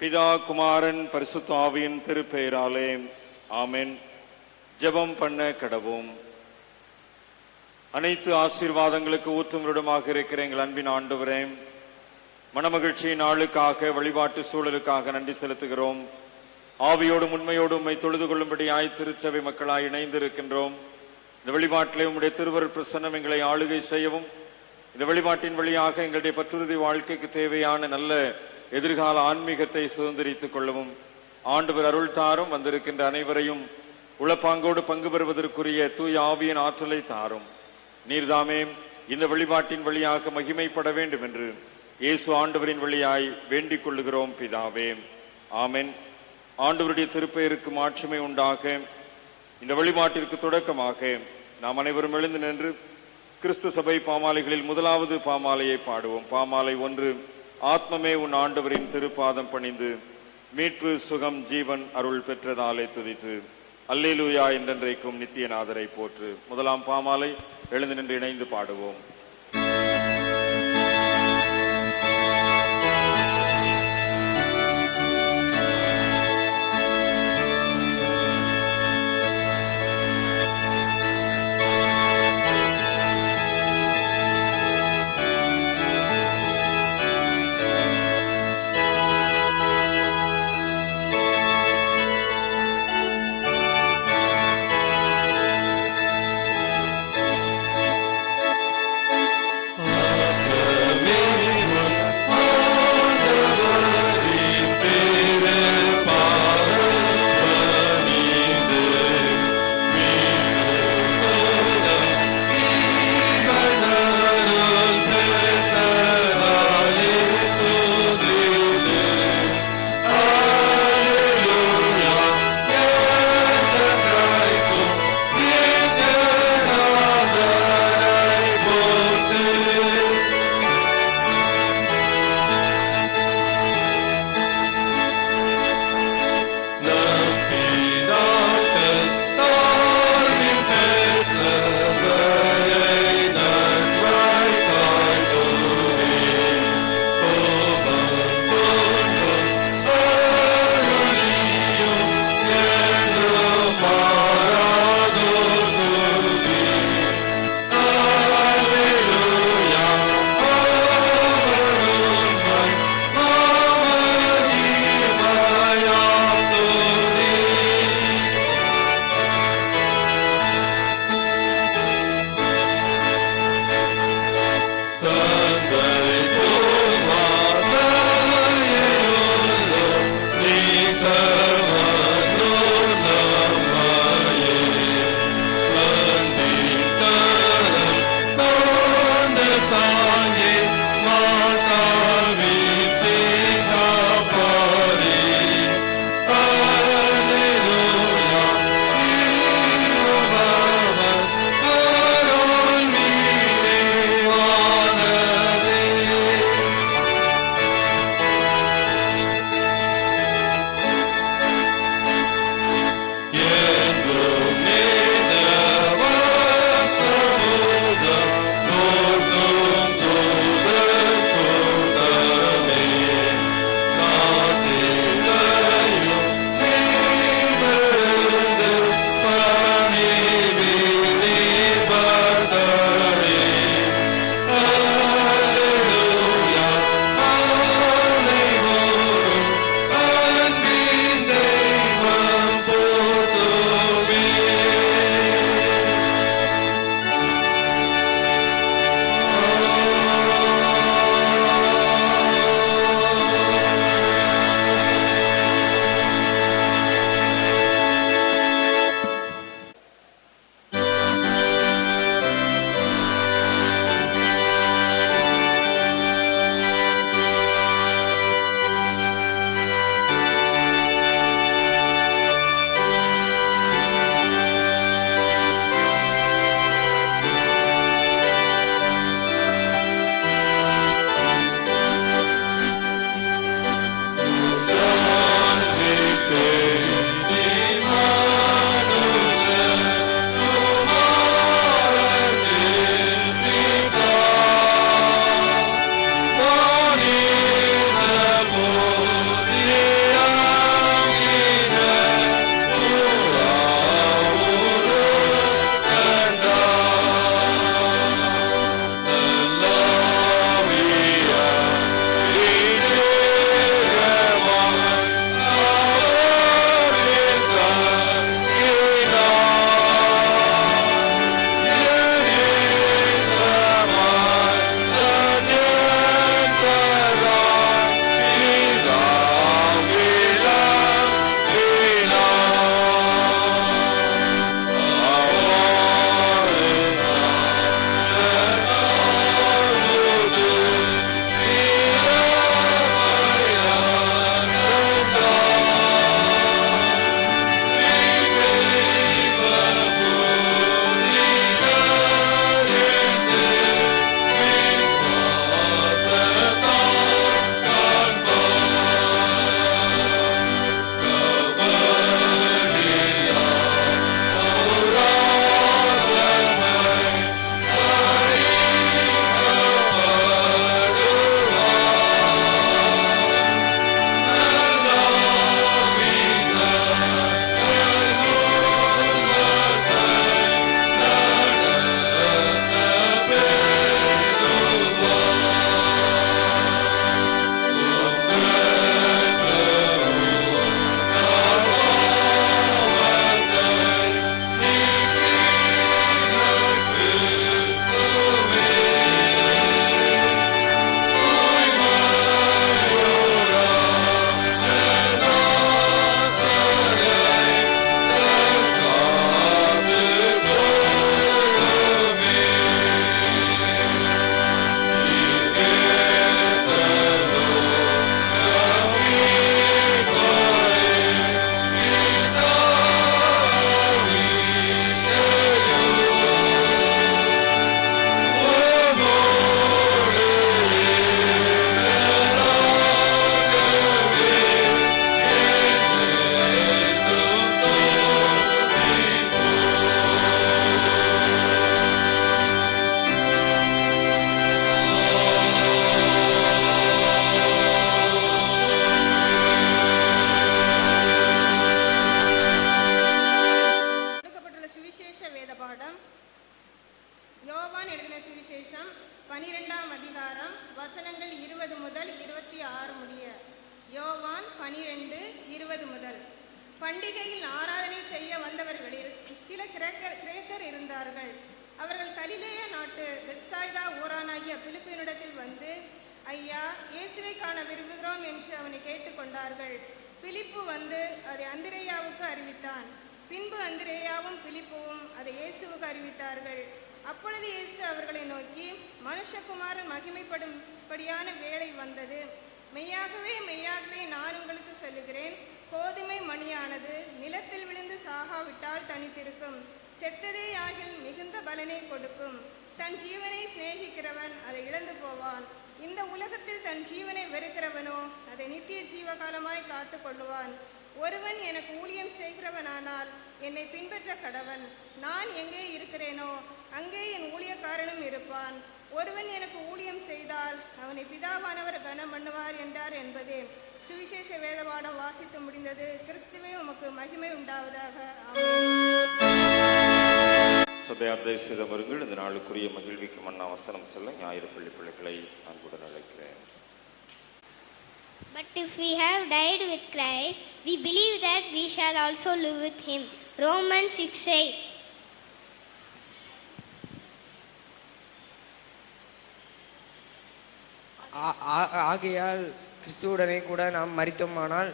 பிதா, குமாரன், பரிசுத்த ஆவியின் திருப்பெயராலே ஆமென். ஜெபம் பண்ண கடவோம். அனைத்து ஆசீர்வாதங்களுக்கு ஊற்றுமிடமாக இருக்கிற எங்கள் அன்பின் ஆண்டவரே, மனமகிழ்ச்சியின் நாளுக்காக, வழிபாட்டு சூழலுக்காக நன்றி செலுத்துகிறோம். ஆவியோடும் உண்மையோடும் உம்மை தொழுது கொள்ளும்படியாய் திருச்சபை மக்களாய் இணைந்திருக்கின்றோம். இந்த வழிபாட்டிலே உம்முடைய திருவருட் பிரசன்னம் எங்களை ஆளுகை செய்யவும், இந்த வழிபாட்டின் வழியாக எங்களுடைய பற்றுறுதி வாழ்க்கைக்கு தேவையான நல்ல எதிர்கால ஆன்மீகத்தை சுதந்திரித்துக் கொள்ளவும் ஆண்டவர் அருள் தாரும். வந்திருக்கின்ற அனைவரையும் உளப்பாங்கோடு பங்கு பெறுவதற்குரிய தூய ஆவியின் ஆற்றலை தாரும். நீர்தாமே இந்த வழிபாட்டின் வழியாக மகிமைப்பட வேண்டும் என்று இயேசு ஆண்டவரின் வழியாய் வேண்டிக் கொள்ளுகிறோம் பிதாவே, ஆமென். ஆண்டவருடைய திருப்பெயருக்கு மாட்சிமை உண்டாக. இந்த வழிபாட்டிற்கு தொடக்கமாக நாம் அனைவரும் எழுந்து நின்று கிறிஸ்து சபை பாமாலைகளில் முதலாவது பாமாலையை பாடுவோம். பாமாலை 1. ஆத்மமே உன் ஆண்டவரின் திருப்பாதம் பணிந்து மீட்பு, சுகம், ஜீவன் அருள் பெற்றதாலே துதித்து அல்லேலூயா என்றென்றைக்கும் நித்தியநாதரை போற்று. முதலாம் பாமாலை எழுந்து நின்று இணைந்து பாடுவோம். 20 முதல். பண்டிகையில் ஆராதனை செய்ய வந்தவர்களில் சில கிரேக்கர் இருந்தார்கள். அவர்கள் கலிலேய நாட்டு பெத்சாய்தா ஊரானாகிய பிலிப்பினிடத்தில் வந்து, ஐயா, இயேசுவை காண விரும்புகிறோம் என்று அவனை கேட்டுக்கொண்டார்கள். பிலிப்பு வந்து அதை அந்திரேயாவுக்கு அறிவித்தான். பின்பு அந்திரேயாவும் பிலிப்புவும் அதை இயேசுவுக்கு அறிவித்தார்கள். அப்பொழுது இயேசு அவர்களை நோக்கி, மனுஷகுமாரன் மகிமைப்படும்படியான வேளை வந்தது. மெய்யாகவே மெய்யாகவே நான் உங்களுக்கு சொல்லுகிறேன், கோதுமை மணியானது நிலத்தில் விழுந்து சாகாவிட்டால் தனித்திருக்கும், செத்ததே ஆகில் மிகுந்த பலனை கொடுக்கும். தன் ஜீவனை சிநேகிக்கிறவன் அதை இழந்து போவான். இந்த உலகத்தில் தன் ஜீவனை வெறுக்கிறவனோ அதை நித்திய ஜீவகாலமாய் காத்து கொள்ளுவான். ஒருவன் எனக்கு ஊழியம் செய்கிறவனானால் என்னை பின்பற்ற கடவன். நான் எங்கே இருக்கிறேனோ அங்கே என் ஊழியக்காரனும் இருப்பான். ஒருவன் எனக்கு ஊழியம் செய்தால் அவனை பிதாவானவர் கனம் பண்ணுவார் என்றார் என்பதே. சுவிசேஷ வேதபாடம் வாசித்து முடிந்தது. கிறிஸ்துவே உமக்கு மகிமை உண்டாவதாக. சபையார் தயவு செய்து அமருங்கள். இந்த நாளுக்குரிய மகிழ்விக்கு மன்னா வசனம் சொல்ல ஞாயிறு பள்ளி பிள்ளைகளை அன்புடன் அழைக்கிறேன். But if we have died with Christ, we believe that we shall also live with him. Romans 6:8. ஆகையால் கிறிஸ்துவுடனே கூட நாம் மரித்தோமானால்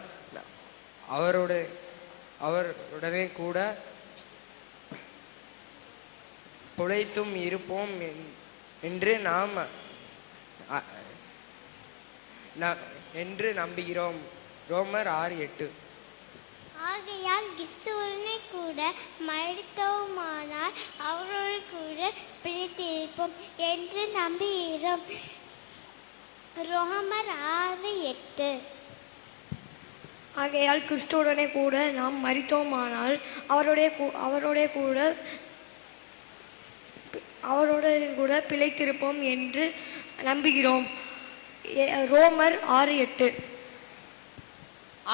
அவருடனே கூட பிழைத்தும் இருப்போம் என்று நம்புகிறோம். ரோமர் 6:8. ஆகையால் கிறிஸ்துவுடனே கூட மரித்தோமானால் அவரோடு கூட பிழைத்திருப்போம் என்று நம்புகிறோம். ரோமர் 6:8. ஆகையால் கிறிஸ்துவுடனே கூட நாம் மரித்தோமானால் அவரோட கூட பிழைத்திருப்போம் என்று நம்புகிறோம். ரோமர் 6:8.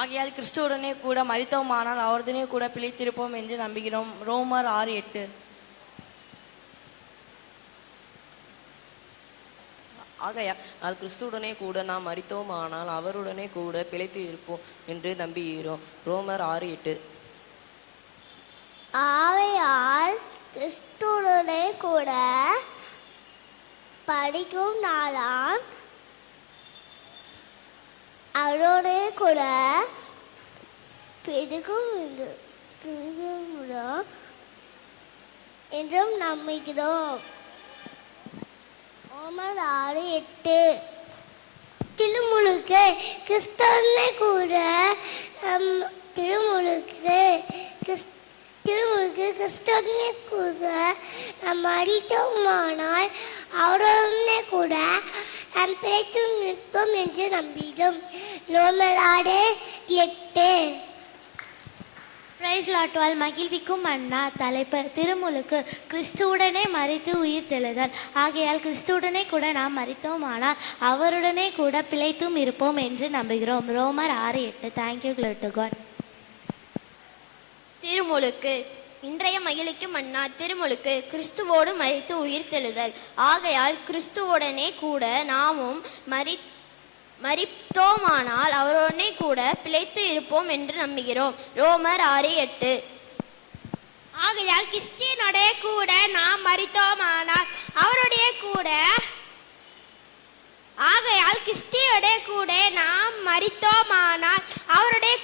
ஆகையால் கிறிஸ்துவுடனே கூட மரித்தோமானால் அவருடனே கூட பிழைத்திருப்போம் என்று நம்புகிறோம். ரோமர் 6:8. ஆகையால் கிறிஸ்துவுடனே கூட நாம் மரித்தோமானால் அவருடனே கூட பிழைத்து இருப்போம் என்று நம்புகிறோம். ரோமர் 6:8. ஆகையால் கிறிஸ்துவுடனே கூட படிக்கும் நாளான் அவரோடே கூட பிடிக்கும் என்றும் நம்புகிறோம். ரோமர் 6:8. திருமுழுக்கு கிறிஸ்துவுடனே கூட திருமுழுக்கு கிறிஸ்துவுடனே கூட நாம் மரித்தோமானால் அவருடனே கூட நாம் பிழைத்து நிற்போம் என்று நம்பினோம். ரோமர் 6:8. Praise lord. மகிழ்விக்கும் அண்ணா. தலைப்பு திருமுழுக்கு. கிறிஸ்துவுடனே மரித்து உயிர் தெழுதல். ஆகையால் கிறிஸ்துவுடனே கூட நாம் மரித்தோமானால் அவருடனே கூட பிழைத்தும் இருப்போம் என்று நம்புகிறோம். ரோமர் 6:8. தேங்க்யூ. Glory to God. திருமுழுக்கு. இன்றைய மகிழ்விக்கும் அண்ணா. திருமுழுக்கு கிறிஸ்துவோடு மரித்து உயிர் தெழுதல். ஆகையால் கிறிஸ்துவுடனே கூட நாமும் மரித்தோமானால் அவருடனே கூட பிழைத்து இருப்போம் என்று நம்புகிறோம். ரோமர் 6:8. ஆகையால் கிறிஸ்துவோடே கூட நாம் மரித்தோமானால் அவருடைய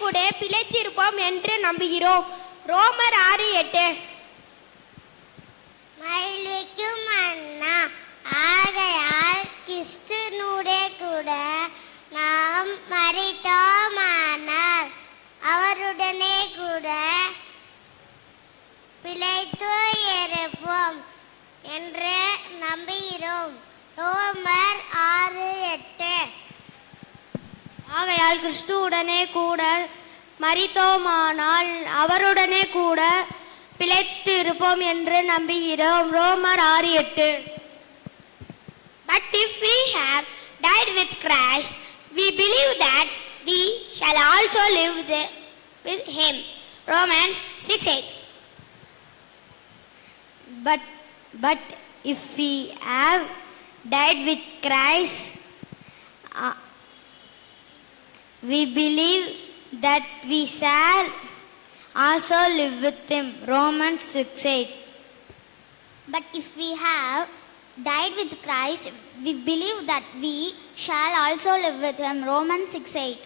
கூட பிழைத்திருப்போம் என்று நம்புகிறோம். ரோமர் 6:8. மகிழ்விக்கும் அண்ணா. ஆகையால் கிறிஸ்துவோடே கூட நாம் மரித்தோமானால் அவருடனே கூட பிழைத்து இருப்போம் என்று நம்புகிறோம். ரோமர் 6:8. ஆகையால் கிறிஸ்துவுடனே கூட மரித்தோமானால் அவருடனே கூட பிழைத்து இருப்போம் என்று நம்புகிறோம். ரோமர் 6:8. But if we have died with Christ, we believe that we shall also live with him. Romans 6:8. But if we have died with Christ, we believe that we shall also live with him. Romans 6:8. But if we have died with Christ, we believe that we shall also live with him. Romans 6:8.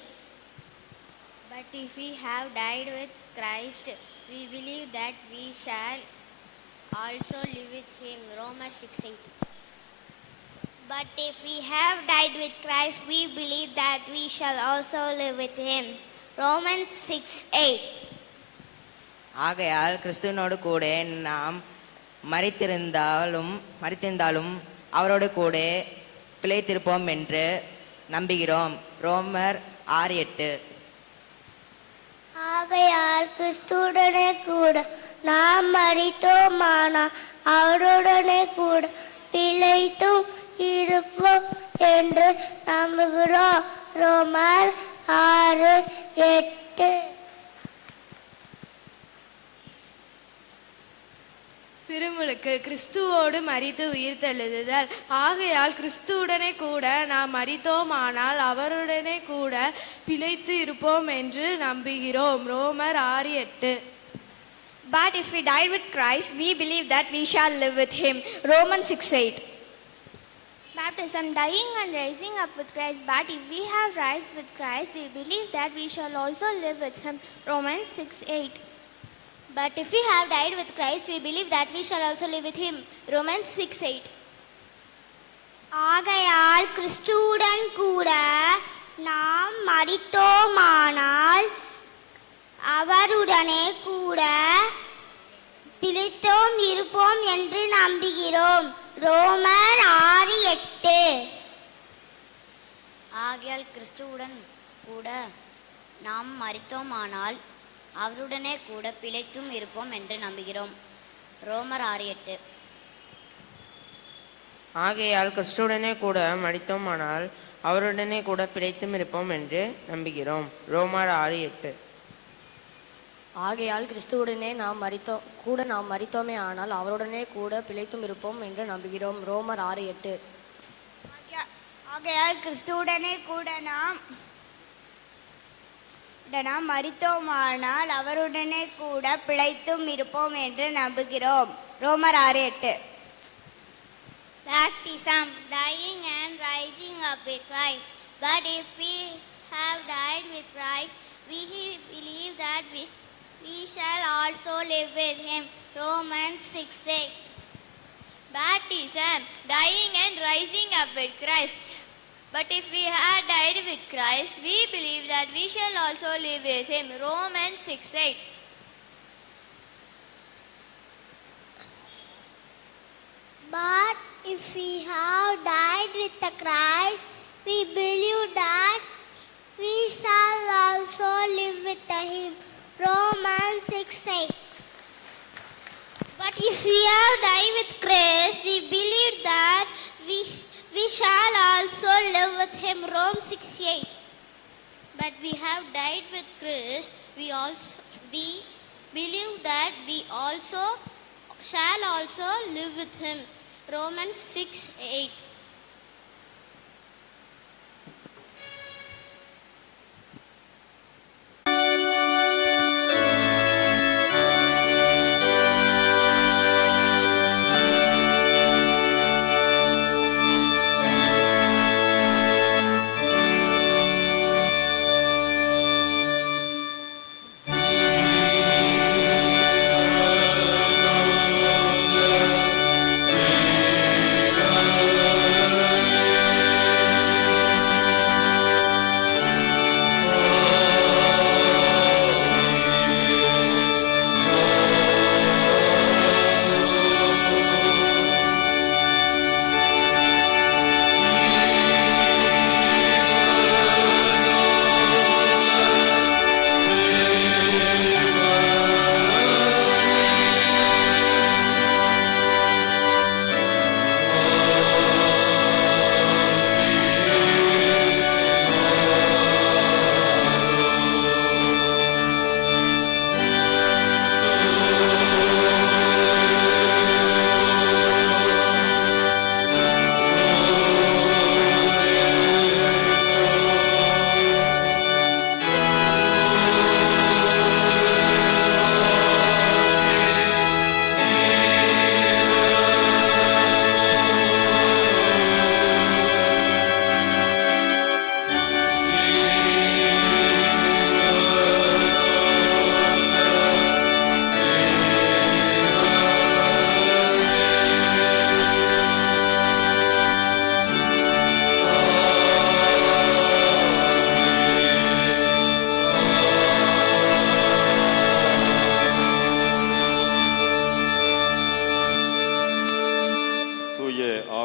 But if we have died with Christ, we believe that we shall also live with him. Romans 6:8. But if we have died with Christ, we believe that we shall also live with him. Romans 6:8. ஆகையால் கிறிஸ்துவனோடு கூட நாம் மரித்திருந்தாலும் அவரோடு கூட பிழைத்திருப்போம் என்று நம்புகிறோம். ரோமர் 6:8. ஆகையால் கிறிஸ்துவுடனே கூட நாம் மரித்தோமானால் அவருடனே கூட பிழைத்தும் இருப்போம் என்று நம்புகிறோம். ரோமர் 6:8. திருமுழுக்கு கிறிஸ்துவோடு மரித்து உயிர்த்தெழுதல். ஆகையால் கிறிஸ்துவுடனே கூட நாம் மரித்தோமானால் அவருடனே கூட பிழைத்து இருப்போம் என்று நம்புகிறோம். ரோமர் 6:8. But if we died with Christ, we believe that we shall live with him. Romans 6:8. Baptism, dying and rising up with Christ. But if we have risen with Christ, we believe that we shall also live with him. Romans 6:8. But if we have died with Christ, we believe that we shall also live with him. Romans 6:8. ஆகையால் கிறிஸ்துவுடன் கூட நாம் மரித்தோமானால் அவருடனே கூட பிழைத்தோம் இருப்போம் என்று நம்புகிறோம். ரோமர் 6:8. ஆகையால் கிறிஸ்துவுடன் கூட நாம் மரித்தோமானால் அவருடனே கூட பிழைத்தும் இருப்போம் என்று நம்புகிறோம். ரோமர் 6:8. ஆகையால் கிறிஸ்துவுடனே கூட மரித்தோமானால் அவருடனே கூட பிழைத்தும் இருப்போம் என்று நம்புகிறோம். ரோமர் 6:8. ஆகையால் கிறிஸ்துவுடனே நாம் மரித்தோமே ஆனால் அவருடனே கூட பிழைத்தும் இருப்போம் என்று நம்புகிறோம். ரோமர் 6:8. ஆகையால் கிறிஸ்துவுடனே கூட நாம் மரித்தோமானால் அவருடனே கூட பிழைத்தும் இருப்போம் என்று நம்புகிறோம். ரோமர் 6:8. Baptism, dying and rising up with Christ. But if we have died with Christ, we believe that we shall also live with him. Romans 6:8. Baptism, dying and rising up with Christ. But if we have died with Christ, we believe that we shall also live with him. Romans 6:8. But if we have died with the Christ, we believe that we shall also live with him. Romans 6:8. But if we have died with Christ, we believe that we shall also live with him. Romans 6:8. But we have died with Christ, we believe that we also shall also live with him. Romans 6:8.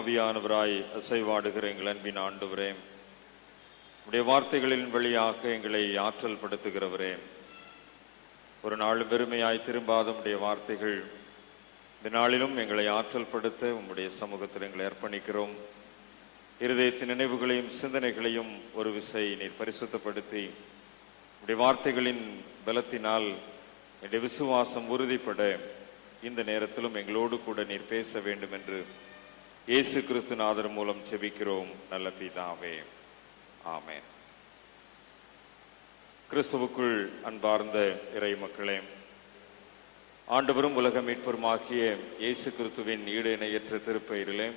ஆவியானவராய் அசைவாடுகிற எங்கள் அன்பின் ஆண்டவரே, உடைய வார்த்தைகளின் வழியாக எங்களை ஆற்றல் படுத்துகிறவரே, ஒரு நாள் வெறுமையாய் திரும்பாத உடைய வார்த்தைகள் இந்த நாளிலும் எங்களை ஆற்றல் படுத்த உம்முடைய சமூகத்தில் எங்களை அர்ப்பணிக்கிறோம். இருதயத்தின் நினைவுகளையும் சிந்தனைகளையும் ஒரு விசை நீர் பரிசுத்தப்படுத்தி உடைய வார்த்தைகளின் பலத்தினால் என்னுடைய விசுவாசம் உறுதிப்பட இந்த நேரத்திலும் எங்களோடு கூட நீர் பேச வேண்டும் என்று இயேசு கிறிஸ்துநாதர் மூலம் செபிக்கிறோம் நல்ல பிதாவே, ஆமென். கிறிஸ்துவுக்குள் அன்பார்ந்த இறை மக்களே, ஆண்டவரும் உலக மீட்பருமாகிய இயேசு கிறிஸ்துவின் ஈடு இணையற்ற திருப்பெயரிலே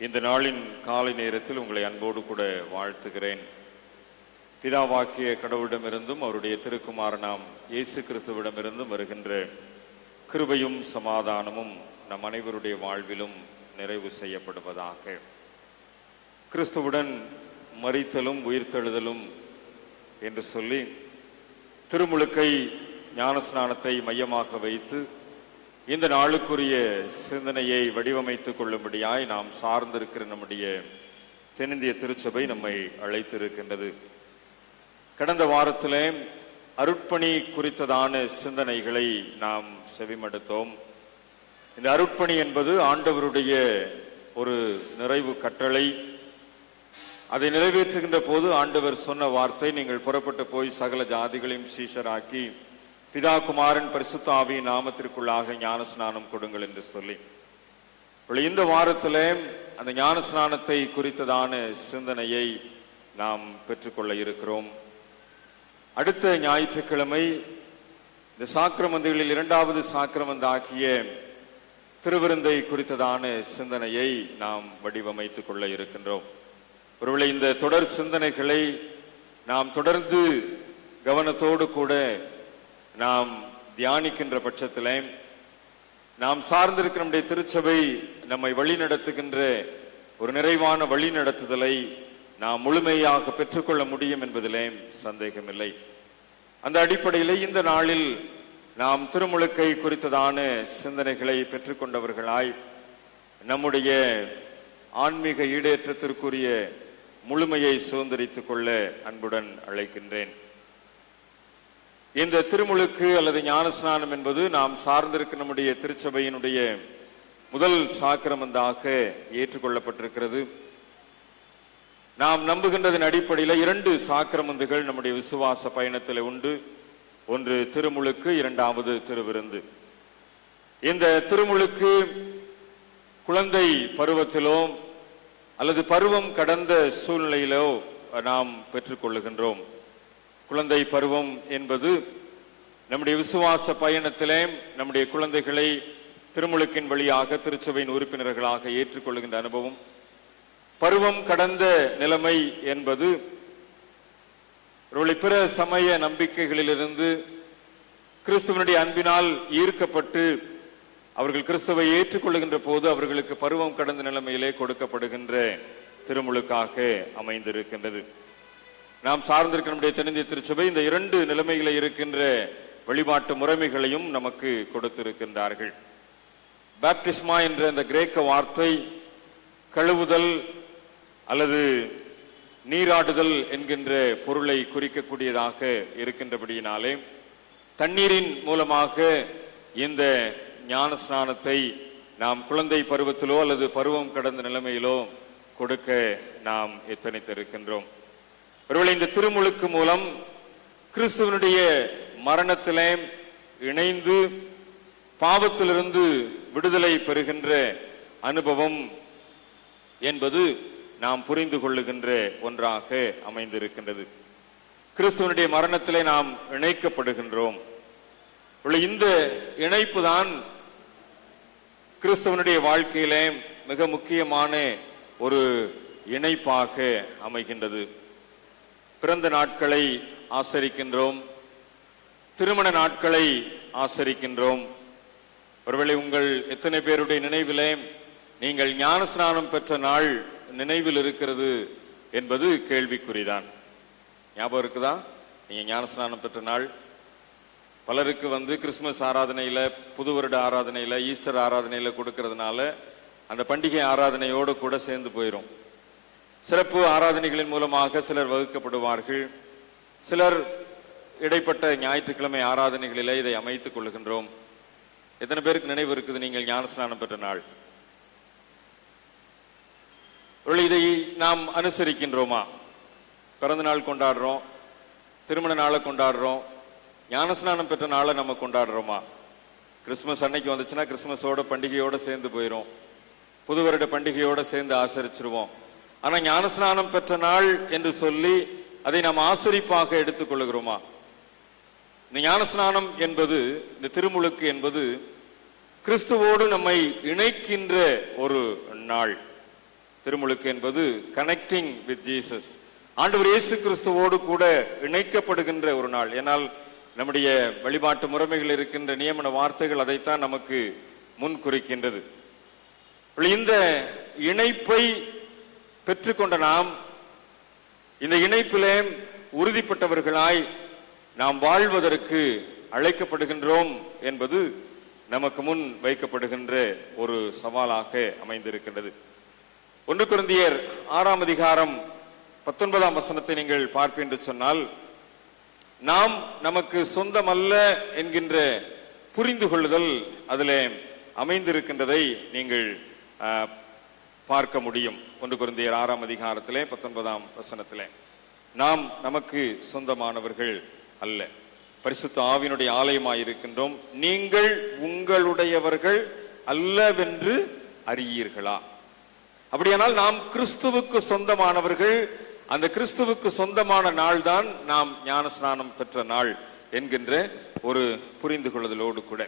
இந்த நாளின் காலை நேரத்தில் உங்களை அன்போடு கூட வாழ்த்துகிறேன். பிதாவாக்கிய கடவுளிடமிருந்தும் அவருடைய திருக்குமாரனாம் இயேசு கிறிஸ்துவிடமிருந்தும் வருகின்ற கிருபையும் சமாதானமும் நம் அனைவருடைய வாழ்விலும் நிறைவு செய்யப்படுவதாக. கிறிஸ்துவுடன் மரித்தலும் உயிர்த்தெழுதலும் என்று சொல்லி திருமுழுக்கை ஞானஸ்நானத்தை மையமாக வைத்து இந்த நாளுக்குரிய சிந்தனையை வடிவமைத்துக் கொள்ளும்படியாய் நாம் சார்ந்திருக்கிற நம்முடைய தென்னிந்திய திருச்சபை நம்மை அழைத்திருக்கின்றது. கடந்த வாரத்திலே அருட்பணி குறித்ததான சிந்தனைகளை நாம் செவிமடுத்தோம். இந்த அருட்பணி என்பது ஆண்டவருடைய ஒரு நிறைவு கட்டளை. அதை நிறைவேற்றுகின்ற போது ஆண்டவர் சொன்ன வார்த்தை, நீங்கள் புறப்பட்டு போய் சகல ஜாதிகளையும் சீஷராக்கி பிதா குமாரன் பரிசுத்த ஆவியின் நாமத்திற்குள்ளாக ஞானஸ்நானம் கொடுங்கள் என்று சொல்லி, இந்த வாரத்திலே அந்த ஞானஸ்நானத்தை குறித்ததான சிந்தனையை நாம் பெற்றுக்கொள்ள இருக்கிறோம். அடுத்த ஞாயிற்றுக்கிழமை இந்த சாக்கிரமந்துகளில் இரண்டாவது சாக்கிரமந்து ஆகிய திருவிருந்தை குறித்ததான சிந்தனையை நாம் வடிவமைத்துக் கொள்ள இருக்கின்றோம். ஒருவேளை இந்த தொடர் சிந்தனைகளை நாம் தொடர்ந்து கவனத்தோடு கூட நாம் தியானிக்கின்ற பட்சத்திலே நாம் சார்ந்திருக்கிற நம்முடைய திருச்சபை நம்மை வழி நடத்துகின்ற ஒரு நிறைவான வழி நடத்துதலை நாம் முழுமையாக பெற்றுக்கொள்ள முடியும் என்பதிலே சந்தேகமில்லை. அந்த அடிப்படையில் இந்த நாளில் நாம் திருமுழுக்கை குறித்ததான சிந்தனைகளை பெற்றுக்கொண்டவர்களாய் நம்முடைய ஆன்மீக ஈடேற்றத்திற்குரிய முழுமையை சுதந்திரித்துக் கொள்ள அன்புடன் அழைக்கின்றேன். இந்த திருமுழுக்கு அல்லது ஞானஸ்நானம் என்பது நாம் சார்ந்திருக்கிற நம்முடைய திருச்சபையினுடைய முதல் சாக்கிரமந்தாக ஏற்றுக்கொள்ளப்பட்டிருக்கிறது. நாம் நம்புகின்றதன் அடிப்படையில் 2 சாக்கிரமந்துகள் நம்முடைய விசுவாச பயணத்தில் உண்டு. ஒன்று திருமுழுக்கு, இரண்டாவது திருவிருந்து. இந்த திருமுழுக்கு குழந்தை பருவத்திலோ அல்லது பருவம் கடந்த சூழ்நிலையிலோ நாம் பெற்றுக்கொள்ளுகின்றோம். குழந்தை பருவம் என்பது நம்முடைய விசுவாச பயணத்திலே நம்முடைய குழந்தைகளை திருமுழுக்கின் வழியாக திருச்சபையின் உறுப்பினர்களாக ஏற்றுக்கொள்ளுகின்ற அனுபவம். பருவம் கடந்த நிலைமை என்பது பிற சமய நம்பிக்கைகளிலிருந்து கிறிஸ்துவனுடைய அன்பினால் ஈர்க்கப்பட்டு அவர்கள் கிறிஸ்துவை ஏற்றுக்கொள்ளுகின்ற போது அவர்களுக்கு பருவம் கடந்த நிலைமையிலே கொடுக்கப்படுகின்ற திருமுழுக்காக அமைந்திருக்கின்றது. நாம் சார்ந்திருக்கிற நம்முடைய தென்னிந்திய திருச்சபை இந்த 2 நிலைமைகளை இருக்கின்ற வழிபாட்டு முறைமைகளையும் நமக்கு கொடுத்திருக்கின்றார்கள். பாப்டிஸ்மா என்ற அந்த கிரேக்க வார்த்தை கழுவுதல் அல்லது நீராடுதல் என்கின்ற பொருளை குறிக்கக்கூடியதாக இருக்கின்றபடியினாலே தண்ணீரின் மூலமாக இந்த ஞானஸ்நானத்தை நாம் குழந்தை பருவத்திலோ அல்லது பருவம் கடந்த நிலைமையிலோ கொடுக்க நாம் எத்தனித்திருக்கின்றோம். ஒருவேளை இந்த திருமுழுக்கு மூலம் கிறிஸ்துவனுடைய மரணத்திலே இணைந்து பாவத்திலிருந்து விடுதலை பெறுகின்ற அனுபவம் என்பது நாம் புரிந்து கொள்ளுகின்ற ஒன்றாக அமைந்திருக்கின்றது. கிறிஸ்துவனுடைய மரணத்திலே நாம் இணைக்கப்படுகின்றோம். இந்த இணைப்பு தான் கிறிஸ்துவனுடைய வாழ்க்கையிலே மிக முக்கியமான ஒரு இணைப்பாக அமைகின்றது. பிறந்த நாட்களை ஆசரிக்கின்றோம், திருமண நாட்களை ஆசரிக்கின்றோம். ஒருவேளை உங்கள் எத்தனை பேருடைய நினைவிலே நீங்கள் ஞானஸ்நானம் பெற்ற நாள் நினைவில் இருக்கிறது என்பது கேள்விக்குறிதான். ஞாபகம் இருக்குதா? நீங்க ஞானஸ்நானம் பெற்ற நாள் பலருக்கு கிறிஸ்துமஸ் ஆராதனையில, புது வருட ஆராதனையில, ஈஸ்டர் ஆராதனையில கொடுக்கறதுனால அந்த பண்டிகை ஆராதனையோடு கூட சேர்ந்து போயிடும். சிறப்பு ஆராதனைகளின் மூலமாக சிலர் வகுக்கப்படுவார்கள். சிலர் இடைப்பட்ட ஞாயிற்றுக்கிழமை ஆராதனைகளிலே இதை அமைத்துக் கொள்ளுகின்றோம். எத்தனை பேருக்கு நினைவு இருக்குது நீங்கள் ஞானஸ்நானம் பெற்ற நாள்? இதை நாம் அனுசரிக்கின்றோமா? பிறந்த நாள் கொண்டாடுறோம், திருமண நாளை கொண்டாடுறோம், ஞானஸ்நானம் பெற்ற நாளை நம்ம கொண்டாடுறோமா? கிறிஸ்துமஸ் அன்னைக்கு வந்துச்சுன்னா கிறிஸ்துமஸோட பண்டிகையோட சேர்ந்து போயிடும், புது வருட பண்டிகையோட சேர்ந்து ஆசரிச்சிருவோம். ஆனா ஞானஸ்நானம் பெற்ற நாள் என்று சொல்லி அதை நாம் ஆசரிப்பாக எடுத்துக் கொள்ளுகிறோமா? இந்த ஞானஸ்நானம் என்பது, இந்த திருமுழுக்கு என்பது கிறிஸ்துவோடு நம்மை இணைக்கின்ற ஒரு நாள். திருமுழுக்கு என்பது கனெக்டிங் வித் ஜீசஸ், ஆண்டவர் இயேசு கிறிஸ்துவோடு கூட இணைக்கப்படுகின்ற ஒரு நாள். ஏனால் நம்முடைய வழிபாட்டு முறைமைகள் இருக்கின்ற நியமன வார்த்தைகள் அதைத்தான் நமக்கு முன் குறிக்கின்றது. இந்த இணைப்பை பெற்றுக்கொண்ட நாம் இந்த இணைப்பிலே உறுதிப்பட்டவர்களாய் நாம் வாழ்வதற்கு அழைக்கப்படுகின்றோம் என்பது நமக்கு முன் வைக்கப்படுகின்ற ஒரு சவாலாக அமைந்திருக்கின்றது. 1 கொரிந்தியர் 6ஆம் அதிகாரம் 19ஆம் வசனத்தை நீங்கள் பார்ப்பீர்கள் என்று சொன்னால், நாம் நமக்கு சொந்தமல்ல என்கின்ற புரிந்து கொள்ளுதல் அதிலே அமைந்திருக்கின்றதை நீங்கள் பார்க்க முடியும். 1 கொரிந்தியர் 6ஆம் அதிகாரத்திலே 19ஆம் வசனத்திலே, நாம் நமக்கு சொந்தமானவர்கள் அல்ல, பரிசுத்த ஆவியினுடைய ஆலயமாயிருக்கின்றோம், நீங்கள் உங்களுடையவர்கள் அல்லவென்று அறியீர்களா? அப்படியானால் நாம் கிறிஸ்துவுக்கு சொந்தமானவர்கள். அந்த கிறிஸ்துவுக்கு சொந்தமான நாள் தான் நாம் ஞானஸ்நானம் பெற்ற நாள் என்கின்ற ஒரு புரிந்து கொள்ளுதலோடு கூட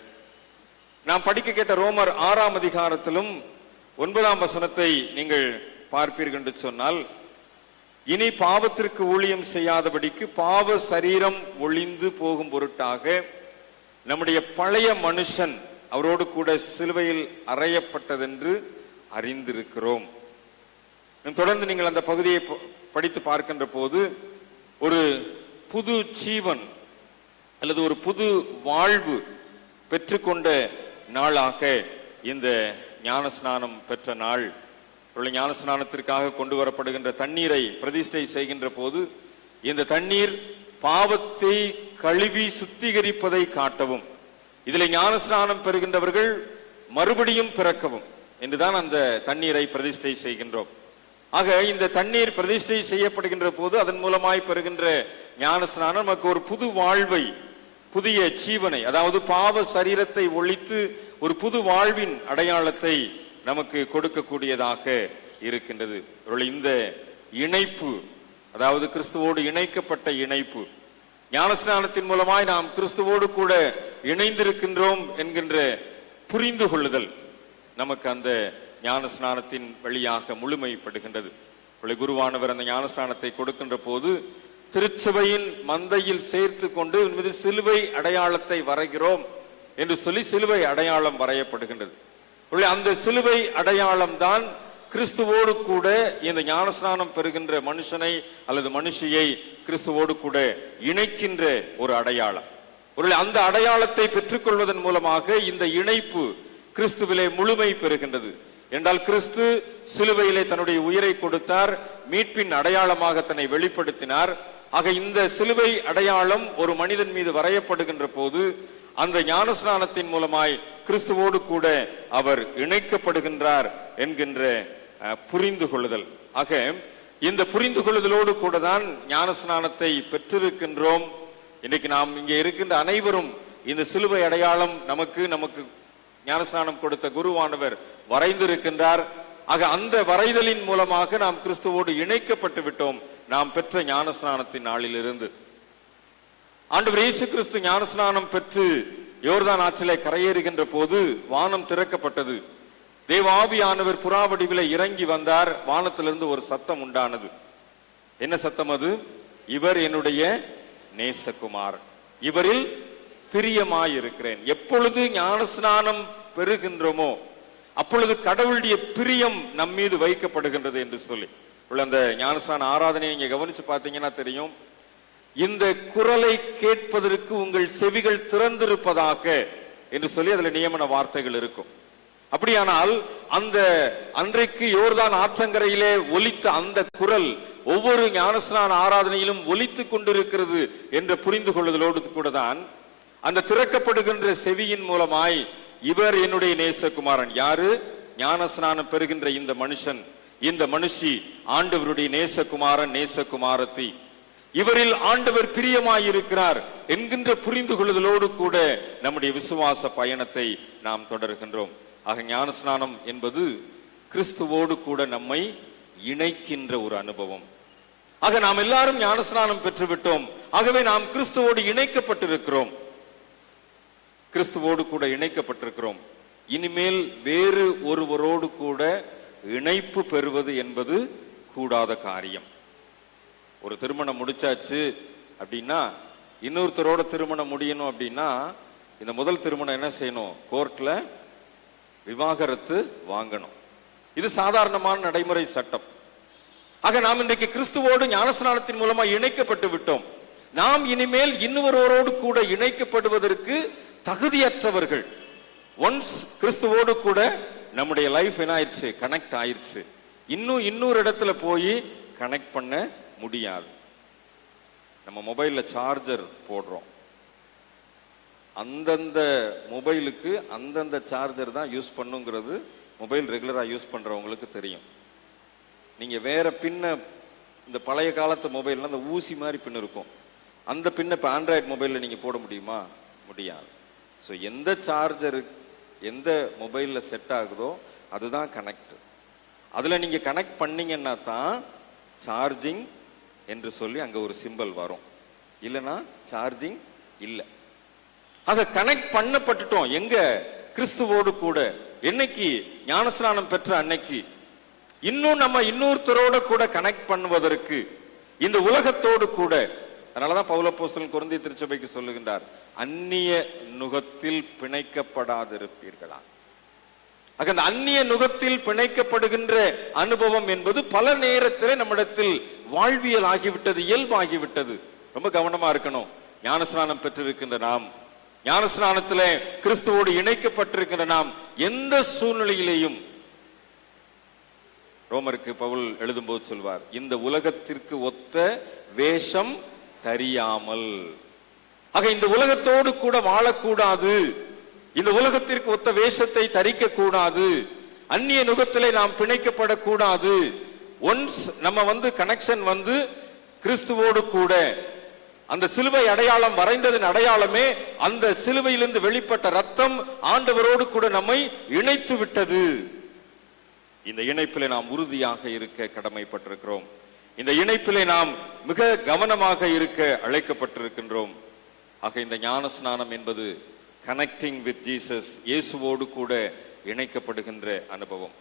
நாம் படிக்க கேட்ட ரோமர் 6ஆம் அதிகாரத்திலும் 9ஆம் வசனத்தை நீங்கள் பார்ப்பீர்கள் என்று சொன்னால், இனி பாவத்திற்கு ஊழியம் செய்யாதபடிக்கு பாவ சரீரம் ஒளிந்து போகும் பொருட்டாக நம்முடைய பழைய மனுஷன் அவரோடு கூட சிலுவையில் அறையப்பட்டதென்று அறிந்திருக்கிறோம். தொடர்ந்து நீங்கள் அந்த பகுதியை படித்து பார்க்கின்ற போது ஒரு புது ஜீவன் அல்லது ஒரு புது வாழ்வு பெற்றுக்கொண்ட நாளாக இந்த ஞானஸ்நானம் பெற்ற நாள். ஞானஸ்நானத்திற்காக கொண்டு வரப்படுகின்ற தண்ணீரை பிரதிஷ்டை செய்கின்ற போது இந்த தண்ணீர் பாவத்தை கழுவி சுத்திகரிப்பதை காட்டவும், இதில் ஞானஸ்நானம் பெறுகின்றவர்கள் மறுபடியும் பிறக்கவும் என்றுதான் அந்த தண்ணீரை பிரதிஷ்டை செய்கின்றோம். ஆக இந்த தண்ணீர் பிரதிஷ்டை செய்யப்படுகின்ற போது அதன் மூலமாய் பெறுகின்ற ஞானஸ்நானம் நமக்கு ஒரு புது வாழ்வை, புதிய ஜீவனை, அதாவது பாவ சரீரத்தை ஒழித்து ஒரு புது வாழ்வின் அடையாளத்தை நமக்கு கொடுக்கக்கூடியதாக இருக்கின்றது. இந்த இணைப்பு, அதாவது கிறிஸ்துவோடு இணைக்கப்பட்ட இணைப்பு, ஞானஸ்நானத்தின் மூலமாய் நாம் கிறிஸ்துவோடு கூட இணைந்திருக்கின்றோம் என்கின்ற புரிந்து கொள்ளுதல் நமக்கு அந்த ஞானஸ்நானத்தின் வழியாக முழுமைப்படுகின்றது. குருவானவர் அந்த ஞானஸ்நானத்தை கொடுக்கின்ற போது திருச்சபையின் மந்தையில் சேர்த்து கொண்டு மீது சிலுவை அடையாளத்தை வரைகிறோம் என்று சொல்லி சிலுவை அடையாளம் வரையப்படுகின்றது. அந்த சிலுவை அடையாளம் தான் கிறிஸ்துவோடு கூட இந்த ஞானஸ்நானம் பெறுகின்ற மனுஷனை அல்லது மனுஷியை கிறிஸ்துவோடு கூட இணைக்கின்ற ஒரு அடையாளம். அந்த அடையாளத்தை பெற்றுக்கொள்வதன் மூலமாக இந்த இணைப்பு கிறிஸ்துவிலே முழுமை பெறுகின்றது. என்றால் கிறிஸ்து சிலுவையிலே தன்னுடைய உயிரை கொடுத்தார், மீட்பின் அடையாளமாக தன்னை வெளிப்படுத்தினார். ஆக இந்த சிலுவை அடையாளம் ஒரு மனிதன் மீது வரையப்படுகின்ற போது அந்த ஞானஸ்நானத்தின் மூலமாய் கிறிஸ்துவோடு கூட அவர் இணைக்கப்படுகின்றார் என்கின்ற புரிந்து கொள்ளுதல். ஆக இந்த புரிந்து கொள்ளுதலோடு கூட தான் ஞானஸ்நானத்தை பெற்றிருக்கின்றோம். இன்னைக்கு நாம் இங்கே இருக்கின்ற அனைவரும் இந்த சிலுவை அடையாளம் நமக்கு ஞானஸ்நானம் கொடுத்த குருவானவர் வரைந்திருக்கின்றார். ஆக அந்த வரைதலின் மூலமாக நாம் கிறிஸ்துவோடு இணைக்கப்பட்டு விட்டோம் நாம் பெற்ற ஞானஸ்நானத்தின் நாளிலிருந்து. ஆண்டவர் இயேசு கிறிஸ்து ஞானஸ்நானம் பெற்று யோர்தான் ஆற்றிலே கரையேறுகின்ற போது வானம் திறக்கப்பட்டது. தேவாவியானவர் புறாவடிவிலே இறங்கி வந்தார். வானத்திலிருந்து ஒரு சத்தம் உண்டானது. என்ன சத்தம் அது? இவர் என்னுடைய நேசகுமார், இவரில் பிரியமாயிருக்கிறேன். எப்பொழுது ஞானஸ்நானம் பெறுகின்றோமோ அப்பொழுது கடவுளுடைய பிரியம் நம் மீது வைக்கப்படுகின்றது என்று சொல்லி அந்த ஞானஸ்நான ஆராதனையை நீங்க கவனிச்சு பார்த்தீங்கன்னா தெரியும். இந்த குரலை கேட்பதற்கு உங்கள் செவிகள் திறந்திருப்பதாக என்று சொல்லி அதுல நியமன வார்த்தைகள் இருக்கும். அப்படியானால் அந்த அன்றைக்கு யோர்தான் ஆற்றங்கரையிலே ஒலித்த அந்த குரல் ஒவ்வொரு ஞானஸ்நான ஆராதனையிலும் ஒலித்து கொண்டிருக்கிறது என்று புரிந்து கொள்ளுதலோடு கூட தான் அந்த திறக்கப்படுகின்ற செவியின் மூலமாய் இவர் என்னுடைய நேசகுமாரன். யாரு? ஞானஸ்நானம் பெறுகின்ற இந்த மனுஷன், இந்த மனுஷி ஆண்டவருடைய நேசகுமாரன், நேசகுமாரத்தி. இவரில் ஆண்டவர் பிரியமாயிருக்கிறார் என்கின்ற புரிந்து கொள்ளுதலோடு கூட நம்முடைய விசுவாச பயணத்தை நாம் தொடர்கின்றோம். ஆக ஞானஸ்நானம் என்பது கிறிஸ்துவோடு கூட நம்மை இணைக்கின்ற ஒரு அனுபவம். ஆக நாம் எல்லாரும் ஞானஸ்நானம் பெற்றுவிட்டோம். ஆகவே நாம் கிறிஸ்துவோடு இணைக்கப்பட்டிருக்கிறோம். கிறிஸ்துவோடு கூட இணைக்கப்பட்டிருக்கிறோம். இனிமேல் வேறு ஒருவரோடு கூட இணைப்பு பெறுவது என்பது கூடாத காரியம். ஒரு திருமணம் முடிச்சாச்சு அப்படின்னா இன்னொருத்தரோட திருமணம் முடியணும் அப்படின்னா இந்த முதல் திருமணம் என்ன செய்யணும்? கோர்ட்ல விவாகரத்து வாங்கணும். இது சாதாரணமான நடைமுறை சட்டம். ஆக நாம் இன்றைக்கு கிறிஸ்துவோடு ஞானஸ்நானத்தின் மூலமா இணைக்கப்பட்டு விட்டோம். நாம் இனிமேல் இன்னொருவரோடு கூட இணைக்கப்படுவதற்கு தகுதியற்றவர்கள். ஒன்ஸ் கிறிஸ்துவோடு கூட நம்முடைய லைஃப் என்ன ஆயிடுச்சு? கனெக்ட் ஆயிடுச்சு. இன்னொரு இடத்துல போய் கனெக்ட் பண்ண முடியாது. நம்ம மொபைல்ல சார்ஜர் போடுறோம். அந்தந்த மொபைலுக்கு அந்தந்த சார்ஜர் தான் யூஸ் பண்ணுங்கிறது மொபைல் ரெகுலரா யூஸ் பண்றவங்களுக்கு தெரியும். நீங்க வேற பின்ன, இந்த பழைய காலத்து மொபைல்ல அந்த ஊசி மாதிரி பின் இருக்கும், அந்த பின்ன இப்ப ஆண்ட்ராய்டு மொபைல்ல நீங்க போட முடியுமா? முடியாது. ஸோ எந்த சார்ஜர் எந்த மொபைல்ல செட் ஆகுதோ அதுதான் கனெக்ட். அதுல நீங்க கனெக்ட் பண்ணீங்கன்னா தான் சார்ஜிங் என்று சொல்லி அங்க ஒரு சிம்பல் வரும். இல்லைன்னா சார்ஜிங் இல்லை. ஆக கனெக்ட் பண்ணப்பட்டுட்டோம். எங்க? கிறிஸ்துவோடு கூட. என்னைக்கு? ஞானஸ்நானம் பெற்ற அன்னைக்கு. இன்னும் நம்ம இன்னொருத்தரோட கூட கனெக்ட் பண்ணுவதற்கு இந்த உலகத்தோடு கூட. அதனாலதான் பவுல் அப்போஸ்தலன் கொரிந்திய திருச்சபைக்கு சொல்லுகின்றார், அந்நிய நுகத்தில் பிணைக்கப்படாதிருப்பீர்களா. அந்த அந்நிய நுகத்தில் பிணைக்கப்படுகின்ற அனுபவம் என்பது பல நேரத்தில் நம்மிடத்தில் வாழ்வியல் ஆகிவிட்டது, இயல்பாகிவிட்டது. ரொம்ப கவனமா இருக்கணும். ஞானஸ்நானம் பெற்றிருக்கின்ற நாம், ஞானஸ்நானத்திலே கிறிஸ்துவோடு இணைக்கப்பட்டிருக்கின்ற நாம் எந்த சூழ்நிலையிலேயும், ரோமருக்கு பவுல் எழுதும்போது சொல்வார், இந்த உலகத்திற்கு ஒத்த வேஷம் தெரியாமல். ஆக இந்த உலகத்தோடு கூட வாழக்கூடாது, இந்த உலகத்திற்கு ஒத்த வேஷத்தை தரிக்க கூடாது, அந்நிய நுகத்திலே நாம் பிணைக்கப்படக்கூடாது. ஒன்ஸ் நம்ம கனெக்ஷன் கிறிஸ்துவோடு கூட, அந்த சிலுவை அடையாளம் வரைந்ததின் அடையாளமே அந்த சிலுவையிலிருந்து வெளிப்பட்ட ரத்தம் ஆண்டவரோடு கூட நம்மை இணைத்து விட்டது. இந்த இணைப்பிலே நாம் உறுதியாக இருக்க கடமைப்பட்டிருக்கிறோம். இந்த இணைப்பிலே நாம் மிக கவனமாக இருக்க அழைக்கப்பட்டிருக்கின்றோம். ஆக இந்த ஞான ஸ்நானம் என்பது கனெக்டிங் வித் ஜீசஸ், இயேசுவோடு கூட இணைக்கப்படுகின்ற அனுபவம்.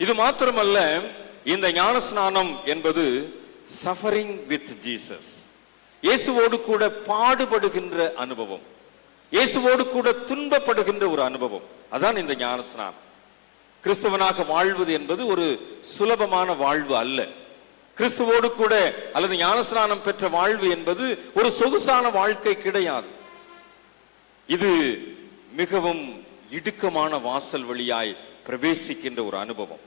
இது மாத்திரமல்ல, இந்த ஞான ஸ்நானம் என்பது சஃபரிங் வித் ஜீசஸ், இயேசுவோடு கூட பாடுபடுகின்ற அனுபவம், இயேசுவோடு கூட துன்பப்படுகின்ற ஒரு அனுபவம். அதான் இந்த ஞான ஸ்நானம். கிறிஸ்தவனாக வாழ்வது என்பது ஒரு சுலபமான வாழ்வு அல்ல. கிறிஸ்துவோடு கூட அல்லது ஞானஸ்நானம் பெற்ற வாழ்வு என்பது ஒரு சொகுசான வாழ்க்கை கிடையாது. இது மிகவும் இடுக்கமான வாசல் வழியாய் பிரவேசிக்கின்ற ஒரு அனுபவம்.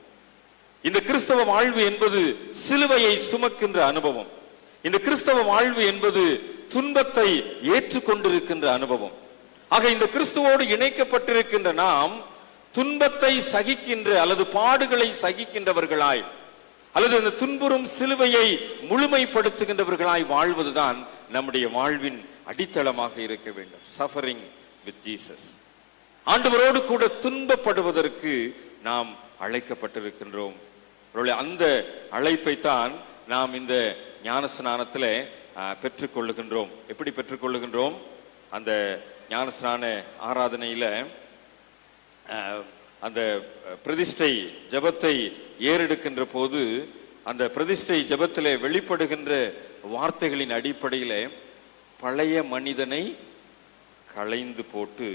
இந்த கிறிஸ்தவ வாழ்வு என்பது சிலுவையை சுமக்கின்ற அனுபவம். இந்த கிறிஸ்தவ வாழ்வு என்பது துன்பத்தை ஏற்றுக்கொண்டிருக்கின்ற அனுபவம். ஆக இந்த கிறிஸ்துவோடு இணைக்கப்பட்டிருக்கின்ற நாம் துன்பத்தை சகிக்கின்ற அல்லது பாடுகளை சகிக்கின்றவர்களாய் அல்லது இந்த துன்புறும் சிலுவையை முழுமைப்படுத்துகின்றவர்களாய் வாழ்வதுதான் நம்முடைய வாழ்வின் அடித்தளமாக இருக்க வேண்டும். சஃபரிங் வித் ஜீசஸ், ஆண்டவரோடு கூட துன்பப்படுவதற்கு நாம் அழைக்கப்பட்டிருக்கின்றோம். அந்த அழைப்பை தான் நாம் இந்த ஞானஸ்நானத்திலே பெற்றுக்கொள்ளுகின்றோம். எப்படி பெற்றுக்கொள்ளுகின்றோம்? அந்த ஞானஸ்நான ஆராதனையில அந்த பிரதிஷ்டை ஜெபத்தை ஏறெடுக்கின்ற போது அந்த பிரதிஷ்டை ஜெபத்திலே வெளிப்படுகின்ற வார்த்தைகளின் அடிப்படையிலே பழைய மனிதனை களைந்து போட்டு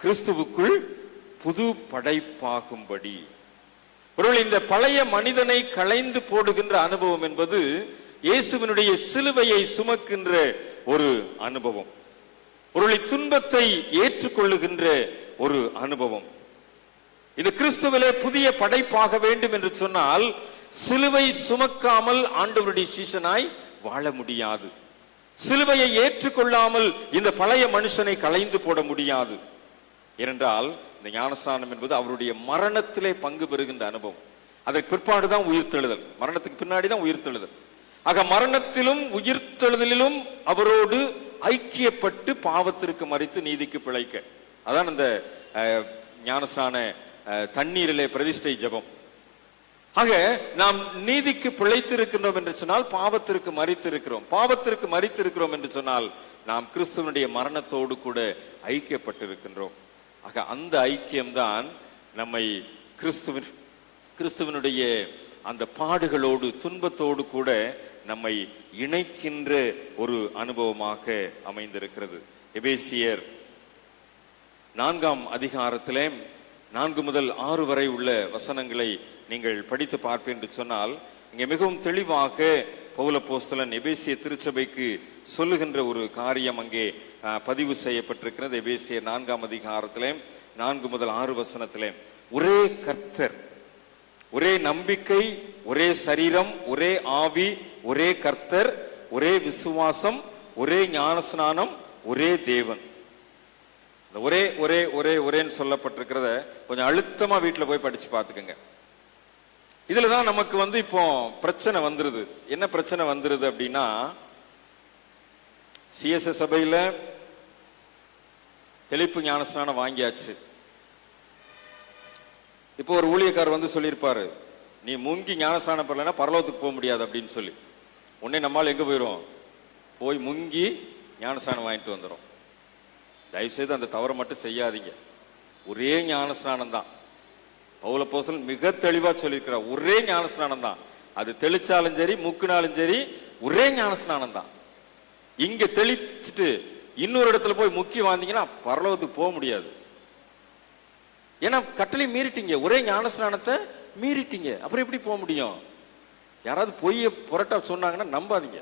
கிறிஸ்துவுக்குள் புது படைப்பாகும்படி. ஒருவேளை இந்த பழைய மனிதனை களைந்து போடுகின்ற அனுபவம் என்பது இயேசுவினுடைய சிலுவையை சுமக்கின்ற ஒரு அனுபவம், ஒருவேளை துன்பத்தை ஏற்றுக்கொள்ளுகின்ற ஒரு அனுபவம். இந்த கிறிஸ்துவிலே புதிய படைப்பாக வேண்டும் என்று சொன்னால் சிலுவை சுமக்காமல் ஆண்டவருடைய சீஷனாய் வாழ முடியாது. சிலுவையை ஏற்றுக்கொள்ளாமல் இந்த பழைய மனுஷனை களைந்து போட முடியாது. ஏனென்றால் இந்த ஞானஸ்நானம் என்பது அவருடைய மரணத்திலே பங்கு பெறுகின்ற அனுபவம். அதற்கு பிற்பாடுதான் உயிர்த்தெழுதல், மரணத்துக்கு பின்னாடி தான் உயிர்த்தெழுதல். ஆக மரணத்திலும் உயிர்த்தெழுதலிலும் அவரோடு ஐக்கியப்பட்டு பாவத்திற்கு மரித்து நீதிக்கு பிழைக்க, அதான் இந்த ஞானஸ்நான தண்ணீரிலே பிரதிஷ்டை ஜெபம். ஆக நாம் நீதிக்கு பிழைத்திருக்கின்றோம் என்று சொன்னால் பாவத்திற்கு மரித்திருக்கிறோம். பாவத்திற்கு மரித்திருக்கிறோம் என்று சொன்னால் நாம் கிறிஸ்துவனுடைய மரணத்தோடு கூட ஐக்கியப்பட்டிருக்கின்றோம். ஆக அந்த ஐக்கியம்தான் நம்மை கிறிஸ்துவனுடைய அந்த பாடுகளோடு துன்பத்தோடு கூட நம்மை இணைக்கின்ற ஒரு அனுபவமாக அமைந்திருக்கிறது. எபேசியர் 4ஆம் அதிகாரத்திலே 4 முதல் 6 வரை உள்ள வசனங்களை நீங்கள் படித்து பார்ப்பேன் என்று சொன்னால் இங்கே மிகவும் தெளிவாக பவுல் அப்போஸ்தலன் எபேசிய திருச்சபைக்கு சொல்லுகின்ற ஒரு காரியம் அங்கே பதிவு செய்யப்பட்டிருக்கிறது. எபேசியர் 4ஆம் அதிகாரத்திலே 4 முதல் 6 வசனத்திலே ஒரே கர்த்தர், ஒரே நம்பிக்கை, ஒரே சரீரம், ஒரே ஆவி, ஒரே கர்த்தர், ஒரே விசுவாசம், ஒரே ஞானஸ்நானம், ஒரே தேவன். ஒரே ஒரே ஒரே ஒரேன்னு சொல்லப்பட்டிருக்கிறத கொஞ்சம் அழுத்தமா வீட்டுல போய் படிச்சு பார்த்துக்கோங்க. இதுலதான் நமக்கு இப்போ பிரச்சனை வந்துருது. என்ன பிரச்சனை வந்துருது அப்படின்னா, சிஎஸ்எஸ் சபையில தெளிப்பு ஞானஸ்நானம் வாங்கியாச்சு. இப்போ ஒரு ஊழியக்காரர் சொல்லியிருப்பாரு, நீ முங்கி ஞானஸ்நானம் பண்ணலன்னா பரலோகத்துக்கு போக முடியாது அப்படின்னு சொல்லி. உடனே நம்மால் எங்க போயிடும், போய் முங்கி ஞானஸ்நானம் வாங்கிட்டு வந்துடும். தயவுசெய்து அந்த தவறை மட்டும் செய்யாதீங்க. ஒரே ஞானஸ்நானம் தான். பவுல் அப்போஸ்தலன் மிக தெளிவா சொல்லியிருக்கிறார், ஒரே ஞானஸ்நானம் தான். அது தெளிச்சாலும் சரி மூக்குனாலும் சரி ஒரே ஞானஸ்நானம் தான். இங்க தெளிச்சுட்டு இன்னொரு இடத்துல போய் முக்கி வாந்தீங்கன்னா பரலோகத்துக்கு போக முடியாது. ஏன்னா கட்டளை மீறிட்டீங்க, ஒரே ஞானஸ்நானத்தை மீறிட்டீங்க. அப்புறம் எப்படி போக முடியும்? யாராவது பொய்ய புரட்டா சொன்னாங்கன்னா நம்பாதீங்க.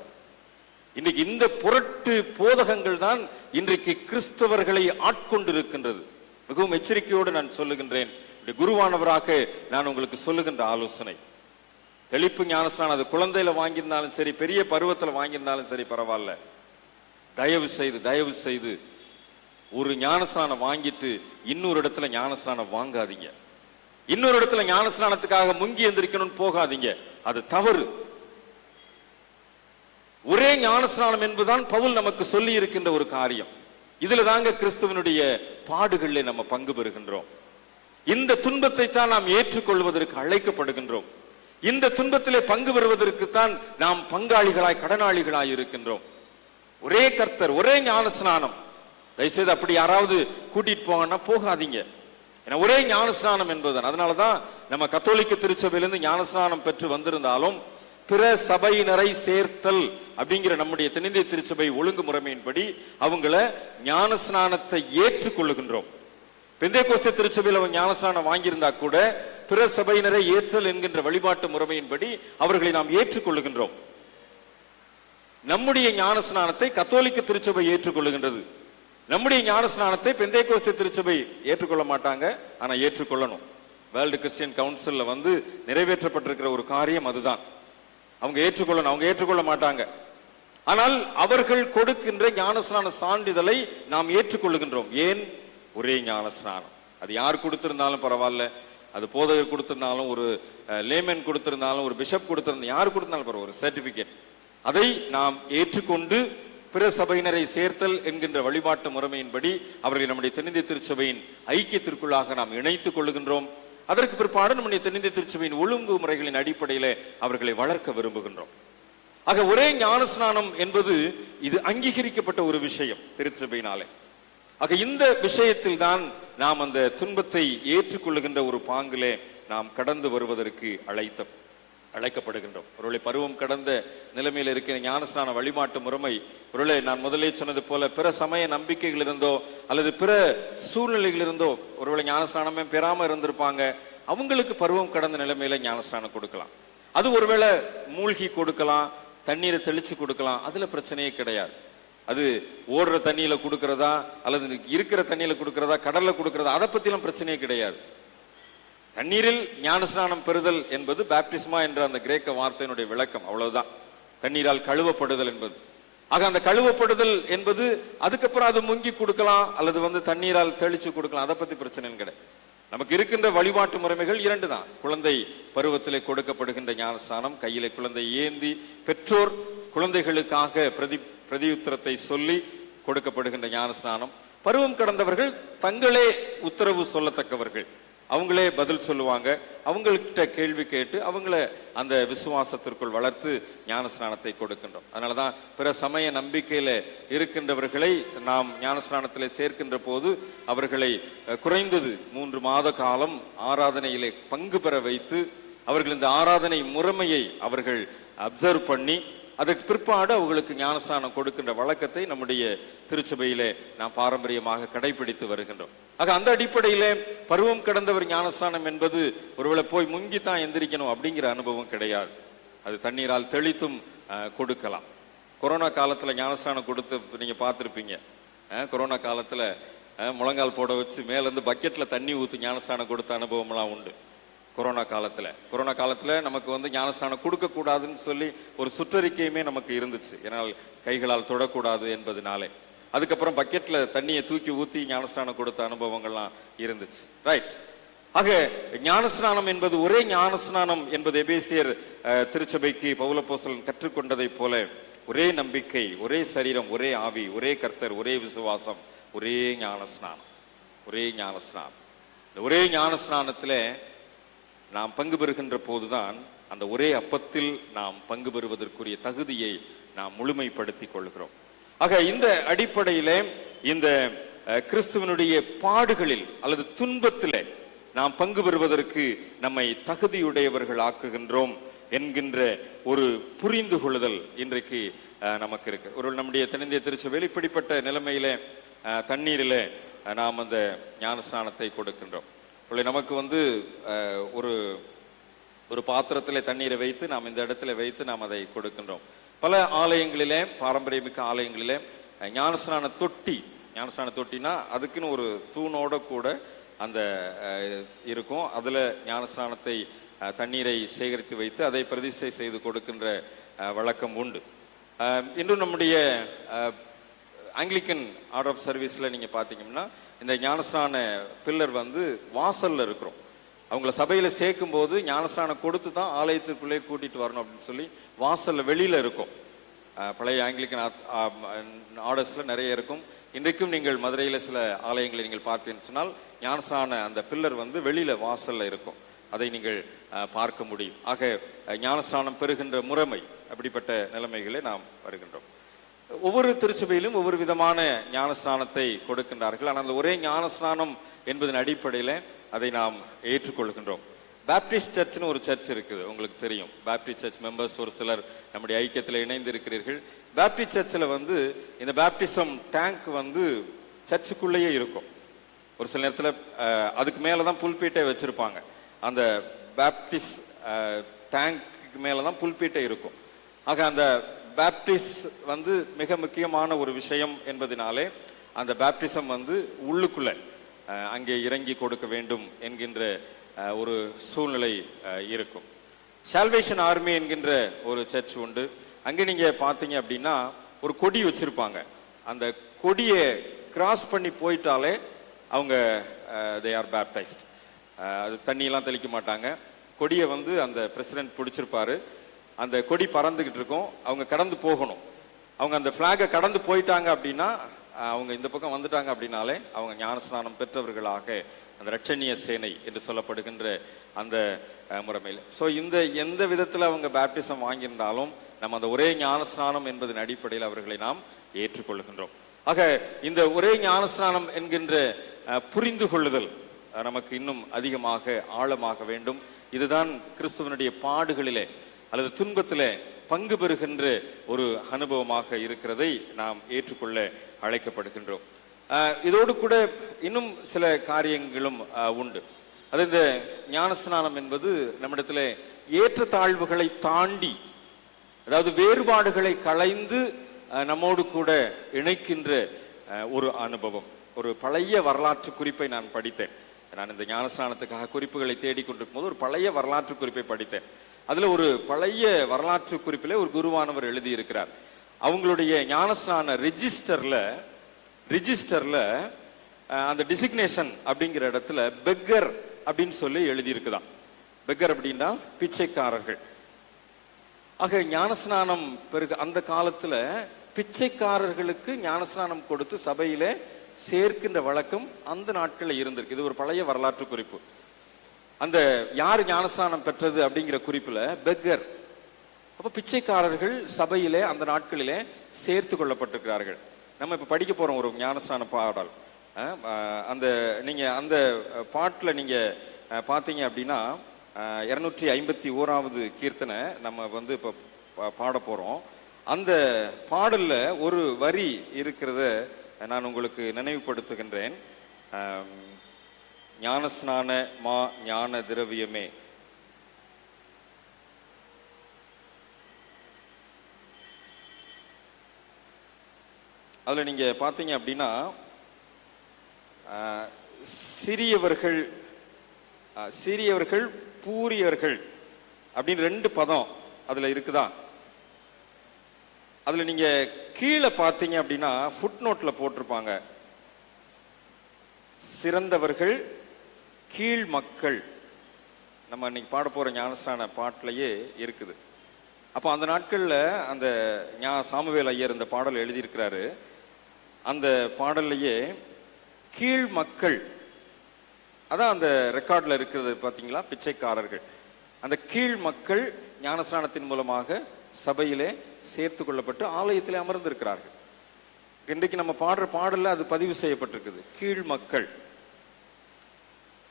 இன்னைக்கு இந்த புரட்டு போதகங்கள் தான் இன்றைக்கு கிறிஸ்தவர்களை ஆட்கொண்டிருக்கின்றது. மிகவும் எச்சரிக்கையோடு நான் சொல்லுகின்றேன், குருவானவராக நான் உங்களுக்கு சொல்லுகின்ற ஆலோசனை, தெளிப்பு ஞானஸ்நானம் அது குழந்தையில வாங்கியிருந்தாலும் சரி, பெரிய பருவத்தில் வாங்கியிருந்தாலும் சரி பரவாயில்ல, தயவு செய்து ஒரு ஞானஸ்நானம் வாங்கிட்டு இன்னொரு இடத்துல ஞானஸ்நானம் வாங்காதீங்க. இன்னொரு இடத்துல ஞானஸ்நானத்துக்காக முங்கி எந்திரிக்கணும்னு போகாதீங்க, அது தவறு. ஒரே ஞானஸ்நானம் என்பதுதான் பவுல் நமக்கு சொல்லி இருக்கின்ற ஒரு காரியம். இதுல தாங்க கிறிஸ்துவனுடைய பாடுகளில் நம்ம பங்கு பெறுகின்றோம். இந்த துன்பத்தை தான் நாம் ஏற்றுக்கொள்வதற்கு அழைக்கப்படுகின்றோம். இந்த துன்பத்திலே பங்கு பெறுவதற்கு தான் நாம் பங்காளிகளாய் கடனாளிகளாய் இருக்கின்றோம். ஒரே கர்த்தர், ஒரே ஞானஸ்நானம். தயவுசெய்து அப்படி யாராவது கூட்டிட்டு போங்கன்னா போகாதீங்க. ஏன்னா ஒரே ஞானஸ்நானம் என்பதுதான். அதனாலதான் நம்ம கத்தோலிக்க திருச்சபையிலிருந்து ஞானஸ்நானம் பெற்று வந்திருந்தாலும் பிற சபையினரை சேர்த்தல் அப்படிங்கிற நம்முடைய தென்னிந்திய திருச்சபை ஒழுங்குமுறைமையின்படி அவங்கள ஞானஸ்நானத்தை ஏற்றுக்கொள்ளுகின்றோம். பெந்தேகோஸ்தே திருச்சபையில் அவங்க ஞானஸ்நானம் வாங்கியிருந்தா கூட பிற சபையினரை ஏற்றல் என்கின்ற வழிபாட்டு முறைமையின்படி அவர்களை நாம் ஏற்றுக்கொள்ளுகின்றோம். நம்முடைய ஞானஸ்நானத்தை கத்தோலிக்க திருச்சபை ஏற்றுக்கொள்ளுகின்றது. நம்முடைய ஞானஸ்நானத்தை பெந்தேகோஸ்தே திருச்சபை ஏற்றுக்கொள்ள மாட்டாங்க, ஆனா ஏற்றுக்கொள்ளணும். வேர்ல்டு கிறிஸ்டியன் கவுன்சில்ல நிறைவேற்றப்பட்டிருக்கிற ஒரு காரியம் அதுதான். அவங்க ஏற்றுக்கொள்ளணும், அவங்க ஏற்றுக்கொள்ள மாட்டாங்க. ஆனால் அவர்கள் கொடுக்கின்ற ஞானஸ்நான சான்றிதழை நாம் ஏற்றுக்கொள்ளுகின்றோம். ஏன்? ஒரே ஞானஸ்நானம். அது யார் கொடுத்திருந்தாலும் பரவாயில்ல, அது போதகர் கொடுத்திருந்தாலும், ஒரு லேமன் கொடுத்திருந்தாலும், ஒரு பிஷப் கொடுத்திருந்தாலும், யார் கொடுத்தாலும் பரவாயில்ல, ஒரு சர்டிபிகேட், அதை நாம் ஏற்றுக்கொண்டு பிற சபையினரை சேர்த்தல் என்கின்ற வழிபாட்டு முறைமையின்படி அவர்களை நம்முடைய தென்னிந்திய திருச்சபையின் ஐக்கியத்திற்குள்ளாக நாம் இணைத்துக் கொள்ளுகின்றோம். அதற்கு பிற்பாடு நம்முடைய தென்னிந்திய திருச்சபையின் ஒழுங்கு முறைகளின் அடிப்படையில அவர்களை வளர்க்க விரும்புகின்றோம். ஆக ஒரே ஞானஸ்நானம் என்பது இது அங்கீகரிக்கப்பட்ட ஒரு விஷயம் திருச்சபையினாலே. ஆக இந்த விஷயத்தில் தான் நாம் அந்த துன்பத்தை ஏற்றுக்கொள்ளுகின்ற ஒரு பாங்கிலே நாம் கடந்து வருவதற்கு அழைக்கப்படுகின்றோம். ஒருவேளை பருவம் கடந்த நிலைமையில் இருக்கிற ஞானஸ்நான வழிபாட்டு முறைமை, ஒருவேளை நான் முதலே சொன்னது போல பிற சமய நம்பிக்கைகள் இருந்தோ அல்லது பிற சூழ்நிலைகள் இருந்தோ ஒருவேளை ஞானஸ்நானமே பெறாம இருந்திருப்பாங்க. அவங்களுக்கு பருவம் கடந்த நிலைமையில ஞானஸ்நானம் கொடுக்கலாம். அது ஒருவேளை மூழ்கி கொடுக்கலாம், தண்ணீரை தெளிச்சு கொடுக்கலாம், அதுல பிரச்சனையே கிடையாது. அது ஓடுற தண்ணியில கொடுக்கறதா அல்லது இருக்கிற தண்ணியில கொடுக்கறதா கடல்ல கொடுக்கறதா அதை பத்திலாம் பிரச்சனையே கிடையாது. தண்ணீரில் ஞானஸ்நானம் பெறுதல் என்பது பேப்டிஸ்மா என்ற அந்த கிரேக்க வார்த்தையினுடைய விளக்கம், அவ்வளவுதான். தண்ணீரால் கழுவப்படுதல் என்பது. ஆக அந்த கழுவப்படுதல் என்பது அதுக்கப்புறம் அது முங்கி கொடுக்கலாம் அல்லது தண்ணீரால் தெளிச்சு கொடுக்கலாம், அதை பத்தி பிரச்சனை கிடையாது. நமக்கு இருக்கின்ற வழிபாட்டு முறைமைகள் 2 தான். குழந்தை பருவத்திலே கொடுக்கப்படுகின்ற ஞானஸ்நானம், கையிலே குழந்தை ஏந்தி பெற்றோர் குழந்தைகளுக்காக பிரதியுத்தரத்தை சொல்லி கொடுக்கப்படுகின்ற ஞானஸ்நானம். பருவம் கடந்தவர்கள் தங்களே உத்தரவு சொல்லத்தக்கவர்கள், அவங்களே பதில் சொல்லுவாங்க, அவங்கள்ட்ட கேள்வி கேட்டு அவங்கள அந்த விசுவாசத்திற்குள் வளர்த்து ஞானஸ்நானத்தை கொடுக்கின்றோம். அதனாலதான் பிற சமய நம்பிக்கையில இருக்கின்றவர்களை நாம் ஞானஸ்நானத்திலே சேர்க்கின்ற போது அவர்களை குறைந்தது 3 மாத காலம் ஆராதனையிலே பங்கு பெற வைத்து அவர்கள் இந்த ஆராதனை முறைமையை அவர்கள் அப்சர்வ் பண்ணி அதற்கு பிற்பாடு அவர்களுக்கு ஞானஸ்நானம் கொடுக்கின்ற வழக்கத்தை நம்முடைய திருச்சபையிலே நாம் பாரம்பரியமாக கடைபிடித்து வருகின்றோம். ஆக அந்த அடிப்படையிலே பருவம் கடந்தவர் ஞானஸ்நானம் என்பது ஒருவேளை போய் முங்கித்தான் எந்திரிக்கணும் அப்படிங்கிற அனுபவம் கிடையாது. அது தண்ணீரால் தெளித்தும் கொடுக்கலாம். கொரோனா காலத்துல ஞானஸ்நானம் கொடுத்து நீங்க பார்த்துருப்பீங்க. கொரோனா காலத்துல முழங்கால் போட வச்சு மேல இருந்து பக்கெட்ல தண்ணி ஊற்றி ஞானஸ்நானம் கொடுத்த அனுபவம்லாம் உண்டு. கொரோனா காலத்துல நமக்கு ஞானஸ்நானம் கொடுக்க கூடாதுன்னு சொல்லி ஒரு சுற்றறிக்கையுமே நமக்கு இருந்துச்சு. ஏன்னால் கைகளால் தொடக்கூடாது என்பதனாலே. அதுக்கப்புறம் பக்கெட்ல தண்ணியை தூக்கி ஊத்தி ஞானஸ்நானம் கொடுத்த அனுபவங்கள்லாம் இருந்துச்சு. ரைட். ஆக ஞானஸ்நானம் என்பது ஒரே ஞானஸ்நானம் என்பது எபேசியர் திருச்சபைக்கு பவுலப்போஸ்தலன் கற்றுக்கொண்டதை போல ஒரே நம்பிக்கை, ஒரே சரீரம், ஒரே ஆவி, ஒரே கர்த்தர், ஒரே விசுவாசம், ஒரே ஞானஸ்நானம். இந்த ஒரே ஞானஸ்நானத்திலே நாம் பங்கு பெறுகின்ற போதுதான் அந்த ஒரே அப்பத்தில் நாம் பங்கு பெறுவதற்குரிய தகுதியை நாம் முழுமைப்படுத்திக் கொள்கிறோம். ஆக இந்த அடிப்படையிலே இந்த கிறிஸ்துவனுடைய பாடுகளில் அல்லது துன்பத்திலே நாம் பங்கு பெறுவதற்கு நம்மை தகுதியுடையவர்கள் ஆக்குகின்றோம் என்கின்ற ஒரு புரிந்து கொள்ளுதல் இன்றைக்கு நமக்கு இருக்கு. ஒரு நம்முடைய தென்னிந்திய திருச்சபையில் இப்படிப்பட்ட நிலைமையிலே தண்ணீரிலே நாம் அந்த ஞானஸ்நானத்தை கொடுக்கின்றோம். நமக்கு ஒரு பாத்திரத்திலே தண்ணீரை வைத்து நாம் இந்த இடத்துல வைத்து நாம் அதை கொடுக்கின்றோம். பல ஆலயங்களிலே, பாரம்பரியமிக்க ஆலயங்களிலே ஞானஸ்நான தொட்டினா அதுக்குன்னு ஒரு தூணோட கூட அந்த இருக்கும். அதுல ஞானஸ்நானத்தை தண்ணீரை சேகரித்து வைத்து அதை பிரதிஷ்டை செய்து கொடுக்கின்ற வழக்கம் உண்டு. இன்னும் நம்முடைய ஆங்கிலிக்கன் ஆர்டர் ஆஃப் சர்வீஸ்ல நீங்க பாத்தீங்கன்னா இந்த ஞானஸ்நான பில்லர் வாசல்ல இருக்கிறோம். அவங்கள சபையில சேர்க்கும் போது ஞானஸ்நானம் கொடுத்து தான் ஆலயத்துக்குள்ளே கூட்டிட்டு வரணும் அப்படின்னு சொல்லி வாசல்ல வெளியில இருக்கும். பழைய ஆங்கிலிக்கன் ஆர்டர்ஸ்ல நிறைய இருக்கும். இன்றைக்கும் நீங்கள் மதுரையில சில ஆலயங்களை நீங்கள் பார்த்தீங்கன்னு சொன்னால் ஞானஸ்நான அந்த பில்லர் வெளியில வாசல்ல இருக்கும். அதை நீங்கள் பார்க்க முடியும். ஆக ஞானஸ்நானம் பெறுகின்ற முறைமை அப்படிப்பட்ட நிலைமைகளை நாம் வருகின்றோம். ஒவ்வொரு திருச்சபையிலும் ஒவ்வொரு விதமான ஞானஸ்நானத்தை கொடுக்கின்றார்கள். ஆனால் அந்த ஒரே ஞானஸ்நானம் என்பதன் அடிப்படையில் அதை நாம் ஏற்றுக்கொள்கின்றோம். பேப்டிஸ்ட் சர்ச்னு ஒரு சர்ச் இருக்குது, உங்களுக்கு தெரியும். பேப்டிஸ்ட் சர்ச் மெம்பர்ஸ் ஒரு சிலர் நம்முடைய ஐக்கியத்தில் இணைந்து இருக்கிறீர்கள். பேப்டிஸ்ட் சர்ச்சில் இந்த பேப்டிசம் டேங்க் சர்ச்சுக்குள்ளேயே இருக்கும். ஒரு சில நேரத்தில் அதுக்கு மேலே தான் புல்பீட்டை வச்சிருப்பாங்க. அந்த பேப்டிஸ்ட் டேங்க்கு மேலே தான் புல்பீட்டை இருக்கும். ஆக அந்த பேப்டிஸ்ட் மிக முக்கியமான ஒரு விஷயம் என்பதனாலே அந்த பேப்டிசம் உள்ளுக்குள்ள அங்கே இறங்கி கொடுக்க வேண்டும் என்கின்ற ஒரு சூழ்நிலை இருக்கும். சால்வேஷன் ஆர்மி என்கின்ற ஒரு சர்ச் உண்டு. அங்கே நீங்க பாத்தீங்க அப்படின்னா ஒரு கொடி வச்சிருப்பாங்க. அந்த கொடியை கிராஸ் பண்ணி போயிட்டாலே அவங்க தே ஆர் பேப்டைஸ்ட். அது தண்ணியெல்லாம் தெளிக்க மாட்டாங்க. கொடியை அந்த பிரசிடென்ட் பிடிச்சிருப்பாரு. அந்த கொடி பறந்துகிட்டு இருக்கும். அவங்க கடந்து போகணும். அவங்க அந்த பிளாகை கடந்து போயிட்டாங்க அப்படின்னா, அவங்க இந்த பக்கம் வந்துட்டாங்க அப்படின்னாலே அவங்க ஞானஸ்நானம் பெற்றவர்களாக அந்த இரட்சணிய சேனை என்று சொல்லப்படுகின்ற அந்த முறைமையில். ஸோ இந்த எந்த விதத்தில் அவங்க பேப்டிசம் வாங்கியிருந்தாலும் நம்ம அந்த ஒரே ஞானஸ்நானம் என்பதன் அடிப்படையில் அவர்களை நாம் ஏற்றுக்கொள்கின்றோம். ஆக இந்த ஒரே ஞானஸ்நானம் என்கின்ற புரிந்து கொள்ளுதல் நமக்கு இன்னும் அதிகமாக ஆழமாக வேண்டும். இதுதான் கிறிஸ்துவனுடைய பாடுகளிலே அல்லது துன்பத்திலே பங்கு பெறுகின்ற ஒரு அனுபவமாக இருக்கிறதை நாம் ஏற்றுக்கொள்ள அழைக்கப்படுகின்றோம். இதோடு கூட இன்னும் சில காரியங்களும் உண்டு. அது இந்த ஞானஸ்நானம் என்பது நம்மிடத்தில் ஏற்றத்தாழ்வுகளை தாண்டி, அதாவது வேறுபாடுகளை களைந்து நம்மோடு கூட இணைக்கின்ற ஒரு அனுபவம். ஒரு பழைய வரலாற்று குறிப்பை நான் படித்தேன். நான் இந்த ஞானஸ்நானத்துக்காக குறிப்புகளை தேடிக்கொண்டிருக்கும் போது ஒரு பழைய வரலாற்று குறிப்பை படித்தேன். அதுல ஒரு பழைய வரலாற்று குறிப்பிலே ஒரு குருவானவர் எழுதியிருக்கிறார். அவங்களுடைய ஞானஸ்நான ரிஜிஸ்டர்ல அந்த டிசிக்னேஷன் அப்படிங்கிற இடத்துல பெக்கர் அப்படின்னு சொல்லி எழுதியிருக்குதான். பெக்கர் அப்படின்னா பிச்சைக்காரர்கள். ஆக ஞானஸ்நானம் பிறகு அந்த காலத்துல பிச்சைக்காரர்களுக்கு ஞானஸ்நானம் கொடுத்து சபையிலே சேர்க்கின்ற வழக்கம் அந்த நாட்களில் இருந்திருக்கு. இது ஒரு பழைய வரலாற்று குறிப்பு. அந்த யார் ஞானஸ்நானம் பெற்றது அப்படிங்கிற குறிப்புல பெக்கர், அப்ப பிச்சைக்காரர்கள் சபையிலே அந்த நாட்களிலே சேர்த்து கொள்ளப்பட்டிருக்கிறார்கள். நம்ம இப்ப படிக்க போறோம் ஒரு ஞானஸ்நான பாடல். அந்த நீங்க அந்த பாட்டுல நீங்க பாத்தீங்க அப்படின்னா 251வது கீர்த்தனை நம்ம வந்து இப்ப பாட போறோம். அந்த பாடல்ல ஒரு வரி இருக்கிறத நான் உங்களுக்கு நினைவுபடுத்துகின்றேன். ஞானஸ்நான மா ஞான திரவியமே, அதுல நீங்க பாத்தீங்க அப்படின்னா சிறியவர்கள் பூரியவர்கள் அப்படின்னு 2 பதம் அதுல இருக்குதா. அதுல நீங்க கீழே பாத்தீங்க அப்படின்னா ஃபுட் நோட்ல போட்டிருப்பாங்க, சிறந்தவர்கள் கீழ் மக்கள். நம்ம இன்னைக்கு பாட போற ஞானஸ்நான பாட்டிலேயே இருக்குது. அப்போ அந்த நாட்கள்ல அந்த சாமுவேல் ஐயர் இந்த பாடல் எழுதியிருக்கிறாரு. அந்த பாடல்லையே கீழ் மக்கள், அதான் அந்த ரெக்கார்ட்ல இருக்கிறது பாத்தீங்களா, பிச்சைக்காரர்கள். அந்த கீழ் மக்கள் ஞானஸ்நானத்தின் மூலமாக சபையிலே சேர்த்து கொள்ளப்பட்டு ஆலயத்திலே அமர்ந்திருக்கிறார்கள். இன்றைக்கு நம்ம பாடுற பாடல்ல அது பதிவு செய்யப்பட்டிருக்குது, கீழ் மக்கள்.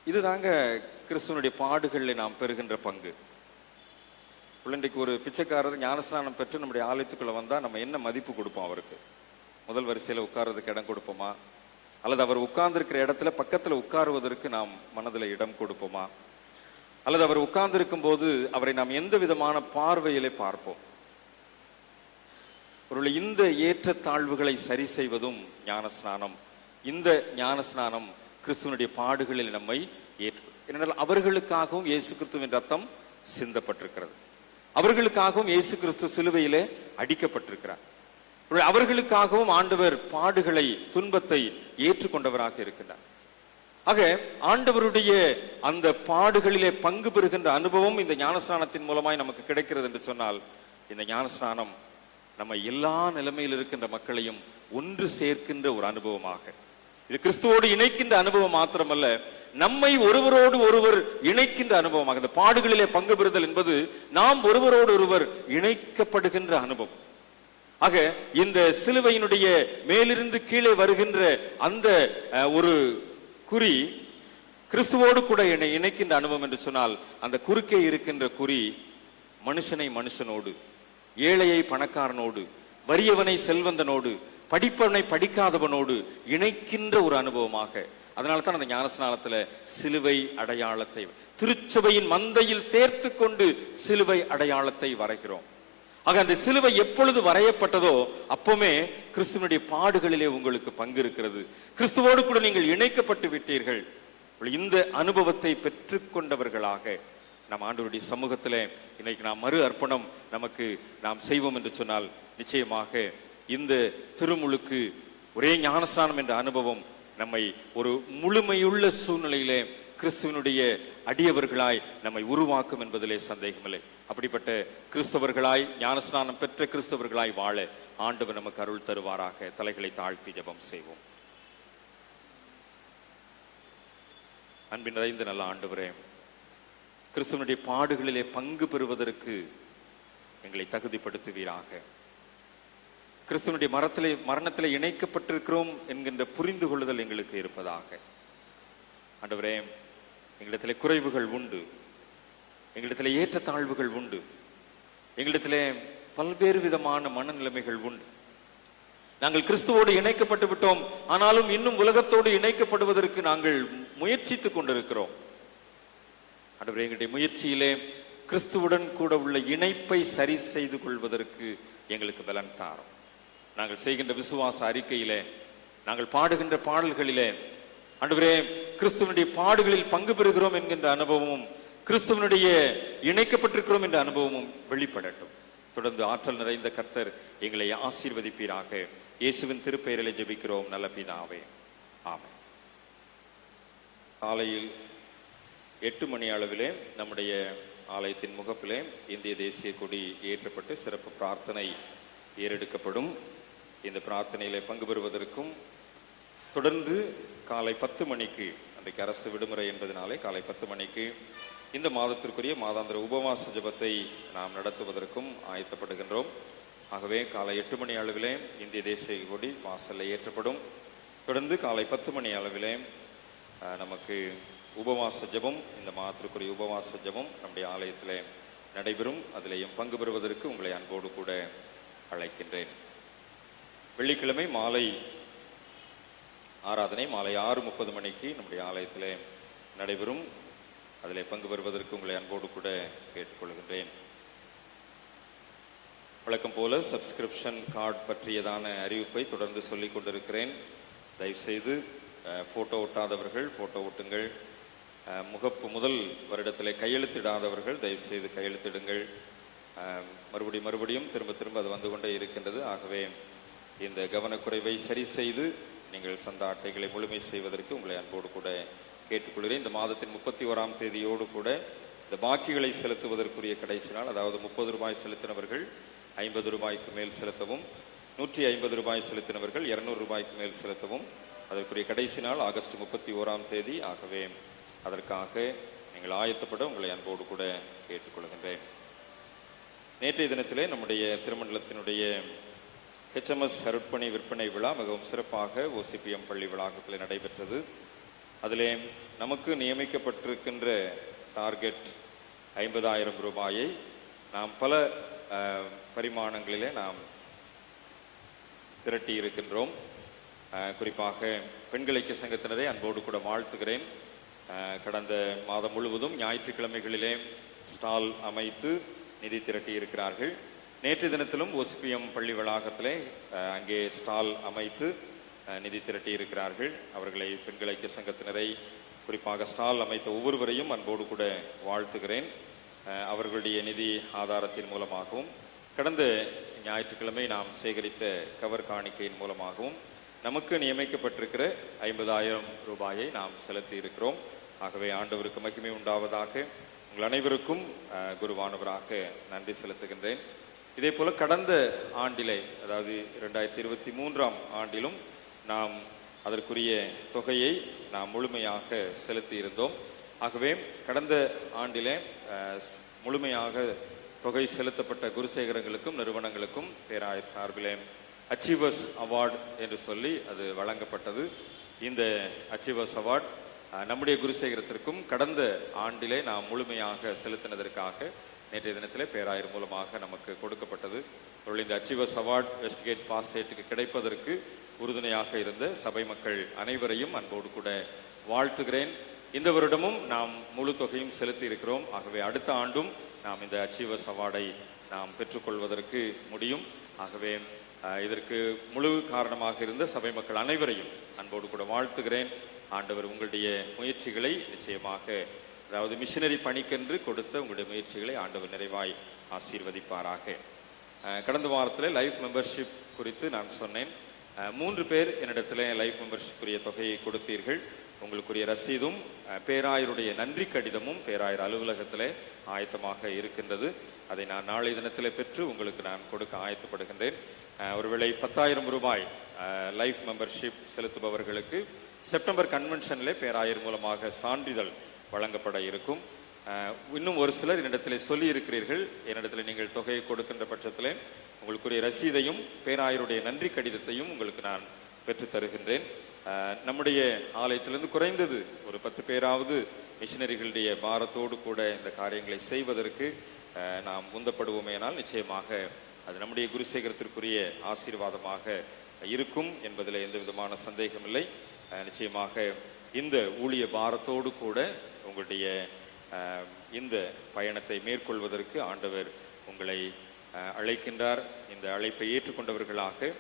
இதுதாங்க கிறிஸ்துவனுடைய பாடுகளில் நாம் பெறுகின்ற பங்கு. இன்றைக்கு ஒரு பிச்சைக்காரர் ஞானஸ்நானம் பெற்று நம்முடைய ஆலயத்துக்குள்ள வந்தா நம்ம என்ன மதிப்பு கொடுப்போம் அவருக்கு? முதல் வரிசையில உட்கார்றதுக்கு இடம் கொடுப்போமா, அல்லது அவர் உட்கார்ந்திருக்கிற இடத்துல பக்கத்துல உட்காருவதற்கு நாம் மனதில் இடம் கொடுப்போமா, அல்லது அவர் உட்கார்ந்திருக்கும் போது அவரை நாம் எந்த விதமான பார்வையிலே பார்ப்போம்? ஒருவேளை இந்த ஏற்ற தாழ்வுகளை சரி செய்வதும் ஞானஸ்நானம். இந்த ஞானஸ்நானம் கிறிஸ்துவனுடைய பாடுகளில் நம்மை ஏற்று, அவர்களுக்காகவும் இயேசு கிறிஸ்துவின் ரத்தம் சிந்தப்பட்டிருக்கிறது, அவர்களுக்காகவும் இயேசு கிறிஸ்து சிலுவையிலே அடிக்கப்பட்டிருக்கிறார், அவர்களுக்காகவும் ஆண்டவர் பாடுகளை துன்பத்தை ஏற்றுக்கொண்டவராக இருக்கிறார். ஆக ஆண்டவருடைய அந்த பாடுகளிலே பங்கு பெறுகின்ற அனுபவம் இந்த ஞானஸ்நானத்தின் மூலமாய் நமக்கு கிடைக்கிறது என்று சொன்னால், இந்த ஞானஸ்நானம் நம்ம எல்லா நிலைமையில் இருக்கின்ற மக்களையும் ஒன்று சேர்க்கின்ற ஒரு அனுபவமாக, இது கிறிஸ்துவோடு இணைக்கின்ற அனுபவம் மாத்திரமல்ல, நம்மை ஒருவரோடு ஒருவர் இணைக்கின்ற அனுபவமாக. இந்த பாடுகளிலே பங்கு பெறுதல் என்பது நாம் ஒருவரோடு ஒருவர் இணைக்கப்படுகின்ற அனுபவம். ஆக இந்த சிலுவையினுடைய மேலிருந்து கீழே வருகின்ற அந்த ஒரு குறி கிறிஸ்துவோடு கூட இணைக்கின்ற அனுபவம் என்று சொன்னால், அந்த குறுக்கே இருக்கின்ற குறி மனுஷனை மனுஷனோடு, ஏழையை பணக்காரனோடு, வறியவனை செல்வந்தனோடு, படிப்பவனை படிக்காதவனோடு இணைக்கின்ற ஒரு அனுபவமாக. அதனால தான் அந்த ஞானஸ்நானத்துல சிலுவை அடையாளத்தை திருச்சபையின் மந்தையில் சேர்த்து கொண்டு சிலுவை அடையாளத்தை வரைகிறோம். ஆக அந்த சிலுவை எப்பொழுது வரையப்பட்டதோ அப்பவுமே கிறிஸ்துவனுடைய பாடுகளிலே உங்களுக்கு பங்கு இருக்கிறது, கிறிஸ்துவோடு கூட நீங்கள் இணைக்கப்பட்டு விட்டீர்கள். இந்த அனுபவத்தை பெற்றுக்கொண்டவர்களாக நாம் ஆண்டவருடைய சமூகத்திலே இன்னைக்கு நாம் மறு அர்ப்பணம் நமக்கு நாம் செய்வோம் என்று சொன்னால், நிச்சயமாக இந்த திருமுழுக்கு ஒரே ஞானஸ்நானம் என்ற அனுபவம் நம்மை ஒரு முழுமையுள்ள சூழ்நிலையிலே கிறிஸ்துவனுடைய அடியவர்களாய் நம்மை உருவாக்கும் என்பதிலே சந்தேகமில்லை. அப்படிப்பட்ட கிறிஸ்தவர்களாய், ஞானஸ்நானம் பெற்ற கிறிஸ்தவர்களாய் வாழ ஆண்டவர் நமக்கு அருள் தருவாராக. தலைகளை தாழ்த்தி ஜெபம் செய்வோம். அன்பின் நிறைந்த நல்ல ஆண்டவரே, கிறிஸ்துவனுடைய பாடுகளிலே பங்கு பெறுவதற்கு எங்களை தகுதிப்படுத்துவீராக. கிறிஸ்துவனுடைய மரணத்திலே இணைக்கப்பட்டிருக்கிறோம் என்கின்ற புரிந்து கொள்ளுதல் எங்களுக்கு இருப்பதாக. ஆண்டவரே, எங்களிடத்திலே குறைவுகள் உண்டு, எங்களிடத்திலே ஏற்றத்தாழ்வுகள் உண்டு, எங்களிடத்திலே பல்வேறு விதமான மனநிலைமைகள் உண்டு. நாங்கள் கிறிஸ்துவோடு இணைக்கப்பட்டு விட்டோம், ஆனாலும் இன்னும் உலகத்தோடு இணைக்கப்படுவதற்கு நாங்கள் முயற்சித்துக் கொண்டிருக்கிறோம். ஆண்டவரே, எங்களுடைய முயற்சியிலே கிறிஸ்துவுடன் கூட உள்ள இணைப்பை சரி செய்து கொள்வதற்கு எங்களுக்கு பலன் தாரும். நாங்கள் செய்கின்ற விசுவாச அறிக்கையிலே, நாங்கள் பாடுகின்ற பாடல்களிலே ஆண்டவரே, கிறிஸ்துவனுடைய பாடுகளில் பங்கு பெறுகிறோம் என்கின்ற அனுபவமும் கிறிஸ்துவனுடைய இணைக்கப்பட்டிருக்கிறோம் என்ற அனுபவமும் வெளிப்படட்டும். தொடர்ந்து ஆற்றல் நிறைந்த கர்த்தர் எங்களை ஆசீர்வதிப்பீராக. இயேசுவின் திருப்பெயரிலே ஜெபிக்கிறோம் நல்ல பிதாவே, ஆமென். காலையில் 8 மணி அளவிலே நம்முடைய ஆலயத்தின் முகப்பிலே இந்திய தேசிய கொடி ஏற்றப்பட்டு சிறப்பு பிரார்த்தனை ஏறெடுக்கப்படும். இந்த பிரார்த்தனையிலே பங்கு பெறுவதற்கும் தொடர்ந்து காலை 10 மணிக்கு, அன்றைக்கு அரசு விடுமுறை என்பதனாலே காலை 10 மணிக்கு இந்த மாதத்திற்குரிய மாதாந்திர உபவாச ஜெபத்தை நாம் நடத்துவதற்கும் ஆயத்தப்படுகின்றோம். ஆகவே காலை 8 மணி அளவிலே இந்திய தேசிய கொடி வாசலில் ஏற்றப்படும். தொடர்ந்து காலை 10 மணி அளவிலே நமக்கு உபவாச ஜெபம், இந்த மாதத்திற்குரிய உபவாச ஜெபம் நம்முடைய ஆலயத்திலே நடைபெறும். அதிலேயும் பங்கு பெறுவதற்கு உங்களை அன்போடு கூட அழைக்கின்றேன். வெள்ளிக்கிழமை மாலை ஆராதனை மாலை 6:30 மணிக்கு நம்முடைய ஆலயத்திலே நடைபெறும். அதிலே பங்கு பெறுவதற்கு உங்களை அன்போடு கூட கேட்டுக்கொள்கின்றேன். வழக்கம் போல சப்ஸ்கிரிப்ஷன் கார்டு பற்றியதான அறிவிப்பை தொடர்ந்து சொல்லிக் கொண்டிருக்கிறேன். தயவுசெய்து ஃபோட்டோ ஒட்டாதவர்கள் ஃபோட்டோ ஒட்டுங்கள். முகப்பு முதல் வருடத்திலே கையெழுத்திடாதவர்கள் தயவுசெய்து கையெழுத்திடுங்கள். மறுபடியும் திரும்ப அது வந்து கொண்டே இருக்கின்றது. ஆகவே இந்த கவனக்குறைவை சரி செய்து நீங்கள் சந்தா அட்டைகளை முழுமை செய்வதற்கு உங்களை அன்போடு கூட கேட்டுக்கொள்கிறேன். இந்த மாதத்தின் 31ஆம் தேதியோடு கூட இந்த பாக்கிகளை செலுத்துவதற்குரிய கடைசி நாள். அதாவது 30 ரூபாய் செலுத்தினவர்கள் 50 ரூபாய்க்கு மேல் செலுத்தவும், 150 ரூபாய் செலுத்தினவர்கள் 200 ரூபாய்க்கு மேல் செலுத்தவும் அதற்குரிய கடைசி நாள் ஆகஸ்ட் 31ஆம் தேதி. ஆகவே அதற்காக நீங்கள் ஆயத்தப்பட உங்களை அன்போடு கூட கேட்டுக்கொள்கின்றேன். நேற்றைய தினத்திலே நம்முடைய திருமண்டலத்தினுடைய HMS அருட்பணி விற்பனை விழா மிகவும் சிறப்பாக OCPM பள்ளி வளாகத்தில் நடைபெற்றது. அதிலே நமக்கு நியமிக்கப்பட்டிருக்கின்ற டார்கெட் 50,000 ரூபாயை நாம் பல பரிமாணங்களிலே நாம் திரட்டி இருக்கின்றோம். குறிப்பாக பெண்கள் ஐக்கிய சங்கத்தினரை அன்போடு கூட வாழ்த்துகிறேன். கடந்த மாதம் முழுவதும் ஞாயிற்றுக்கிழமைகளிலே ஸ்டால் அமைத்து நிதி திரட்டி இருக்கிறார்கள். நேற்று தினத்திலும் OCPM பள்ளி வளாகத்திலே அங்கே ஸ்டால் அமைத்து நிதி திரட்டி இருக்கிறார்கள். அவர்களை பெண்கள் ஐக்கிய சங்கத்தினரை குறிப்பாக ஸ்டால் அமைத்த ஒவ்வொருவரையும் அன்போடு கூட வாழ்த்துகிறேன். அவர்களுடைய நிதி ஆதாரத்தின் மூலமாகவும் கடந்த ஞாயிற்றுக்கிழமை நாம் சேகரித்த கவர் காணிக்கையின் மூலமாகவும் நமக்கு நியமிக்கப்பட்டிருக்கிற 50,000 ரூபாயை நாம் செலுத்தி இருக்கிறோம். ஆகவே ஆண்டவருக்கு மகிமை உண்டாவதாக. உங்கள் அனைவருக்கும் குருவானவராக நன்றி செலுத்துகின்றேன். இதே போல கடந்த ஆண்டிலே, அதாவது 2023ஆம் ஆண்டிலும் நாம் அதற்குரிய தொகையை நாம் முழுமையாக செலுத்தி இருந்தோம். ஆகவே கடந்த ஆண்டிலே முழுமையாக தொகை செலுத்தப்பட்ட குருசேகரங்களுக்கும் நிறுவனங்களுக்கும் பேராயர் சார்பிலே அச்சீவர்ஸ் அவார்டு என்று சொல்லி அது வழங்கப்பட்டது. இந்த அச்சீவர்ஸ் அவார்டு நம்முடைய குருசேகரத்திற்கும் கடந்த ஆண்டிலே நாம் முழுமையாக செலுத்தினதற்காக நேற்றைய தினத்திலே பேராயர் மூலமாக நமக்கு கொடுக்கப்பட்டது. இந்த அச்சீவர்ஸ் அவார்டு வெஸ்ட்கேட் பாஸ்டேட்டுக்கு கிடைப்பதற்கு உறுதுணையாக இருந்த சபை மக்கள் அனைவரையும் அன்போடு கூட வாழ்த்துகிறேன். இந்த வருடமும் நாம் முழு தொகையும் செலுத்தி இருக்கிறோம். ஆகவே அடுத்த ஆண்டும் நாம் இந்த அச்சீவர்ஸ் அவார்டை நாம் பெற்றுக்கொள்வதற்கு முடியும். ஆகவே இதற்கு முழு காரணமாக இருந்த சபை மக்கள் அனைவரையும் அன்போடு கூட வாழ்த்துகிறேன். ஆண்டவர் உங்களுடைய முயற்சிகளை நிச்சயமாக, அதாவது மிஷனரி பணிக்கென்று கொடுத்த உங்களுடைய முயற்சிகளை ஆண்டவர் நிறைவாய் ஆசீர்வதிப்பாராக. கடந்த வாரத்தில் லைஃப் மெம்பர்ஷிப் குறித்து நான் சொன்னேன். 3 பேர் என்னிடத்தில் லைஃப் மெம்பர்ஷிப்புரிய தொகையை கொடுத்தீர்கள். உங்களுக்குரிய ரசீதும் பேராயருடைய நன்றி கடிதமும் பேராயர் அலுவலகத்தில் ஆயத்தமாக இருக்கின்றது. அதை நான் நாளை தினத்தில் பெற்று உங்களுக்கு நான் கொடுக்க ஆயத்தப்படுகின்றேன். ஒருவேளை 10,000 ரூபாய் லைஃப் மெம்பர்ஷிப் செலுத்துபவர்களுக்கு செப்டம்பர் கன்வென்ஷனிலே பேராயர் மூலமாக சான்றிதழ் வழங்கப்பட இருக்கும். இன்னும் ஒரு சிலர் என்னிடத்தில் சொல்லி இருக்கிறீர்கள், என்னிடத்தில் நீங்கள் தொகையை கொடுக்கின்ற பட்சத்தில் உங்களுக்குரிய ரசீதையும் பேராயருடைய நன்றி கடிதத்தையும் உங்களுக்கு நான் பெற்று தருகின்றேன். நம்முடைய ஆலயத்திலிருந்து குறைந்தது ஒரு 10 பேராவது மிஷனரிகளுடைய பாரத்தோடு கூட இந்த காரியங்களை செய்வதற்கு நாம் உந்தப்படுவோமேனால் நிச்சயமாக அது நம்முடைய குருசேகரத்திற்குரிய ஆசீர்வாதமாக இருக்கும் என்பதில் எந்த விதமான சந்தேகமில்லை. நிச்சயமாக இந்த ஊழிய பாரத்தோடு கூட உங்களுடைய இந்த பயணத்தை மேற்கொள்வதற்கு ஆண்டவர் உங்களை அழைக்கின்றார். இந்த அழைப்பை ஏற்றுக்கொண்டவர்களாக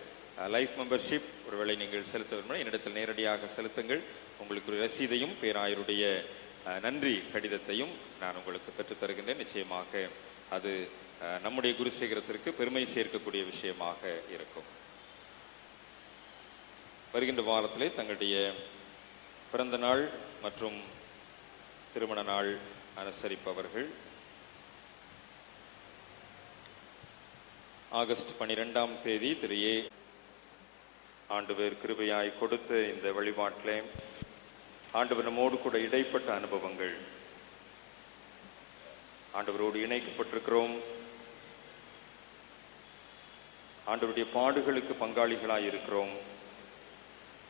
லைஃப் மெம்பர்ஷிப் ஒருவேளை நீங்கள் செலுத்த விரும்பினால் என்னிடத்தில் நேரடியாக செலுத்துங்கள். உங்களுக்கு ஒரு ரசீதையும் பேராயருடைய நன்றி கடிதத்தையும் நான் உங்களுக்கு பெற்றுத் தருகின்றேன். நிச்சயமாக அது நம்முடைய குருசேகரத்திற்கு பெருமை சேர்க்கக்கூடிய விஷயமாக இருக்கும். வருகின்ற வாரத்திலே தங்களுடைய பிறந்த நாள் மற்றும் திருமண நாள் அனுசரிப்பவர்கள் ஆகஸ்ட் 12ஆம் தேதி திரு ஏ ஆண்டவர் கிருபையாய் கொடுத்த இந்த வழிபாட்டிலே ஆண்டவர் நம்மோடு கூட இடைப்பட்ட அனுபவங்கள், ஆண்டவரோடு இணைக்கப்பட்டிருக்கிறோம், ஆண்டவருடைய பாடுகளுக்கு பங்காளிகளாய் இருக்கிறோம்.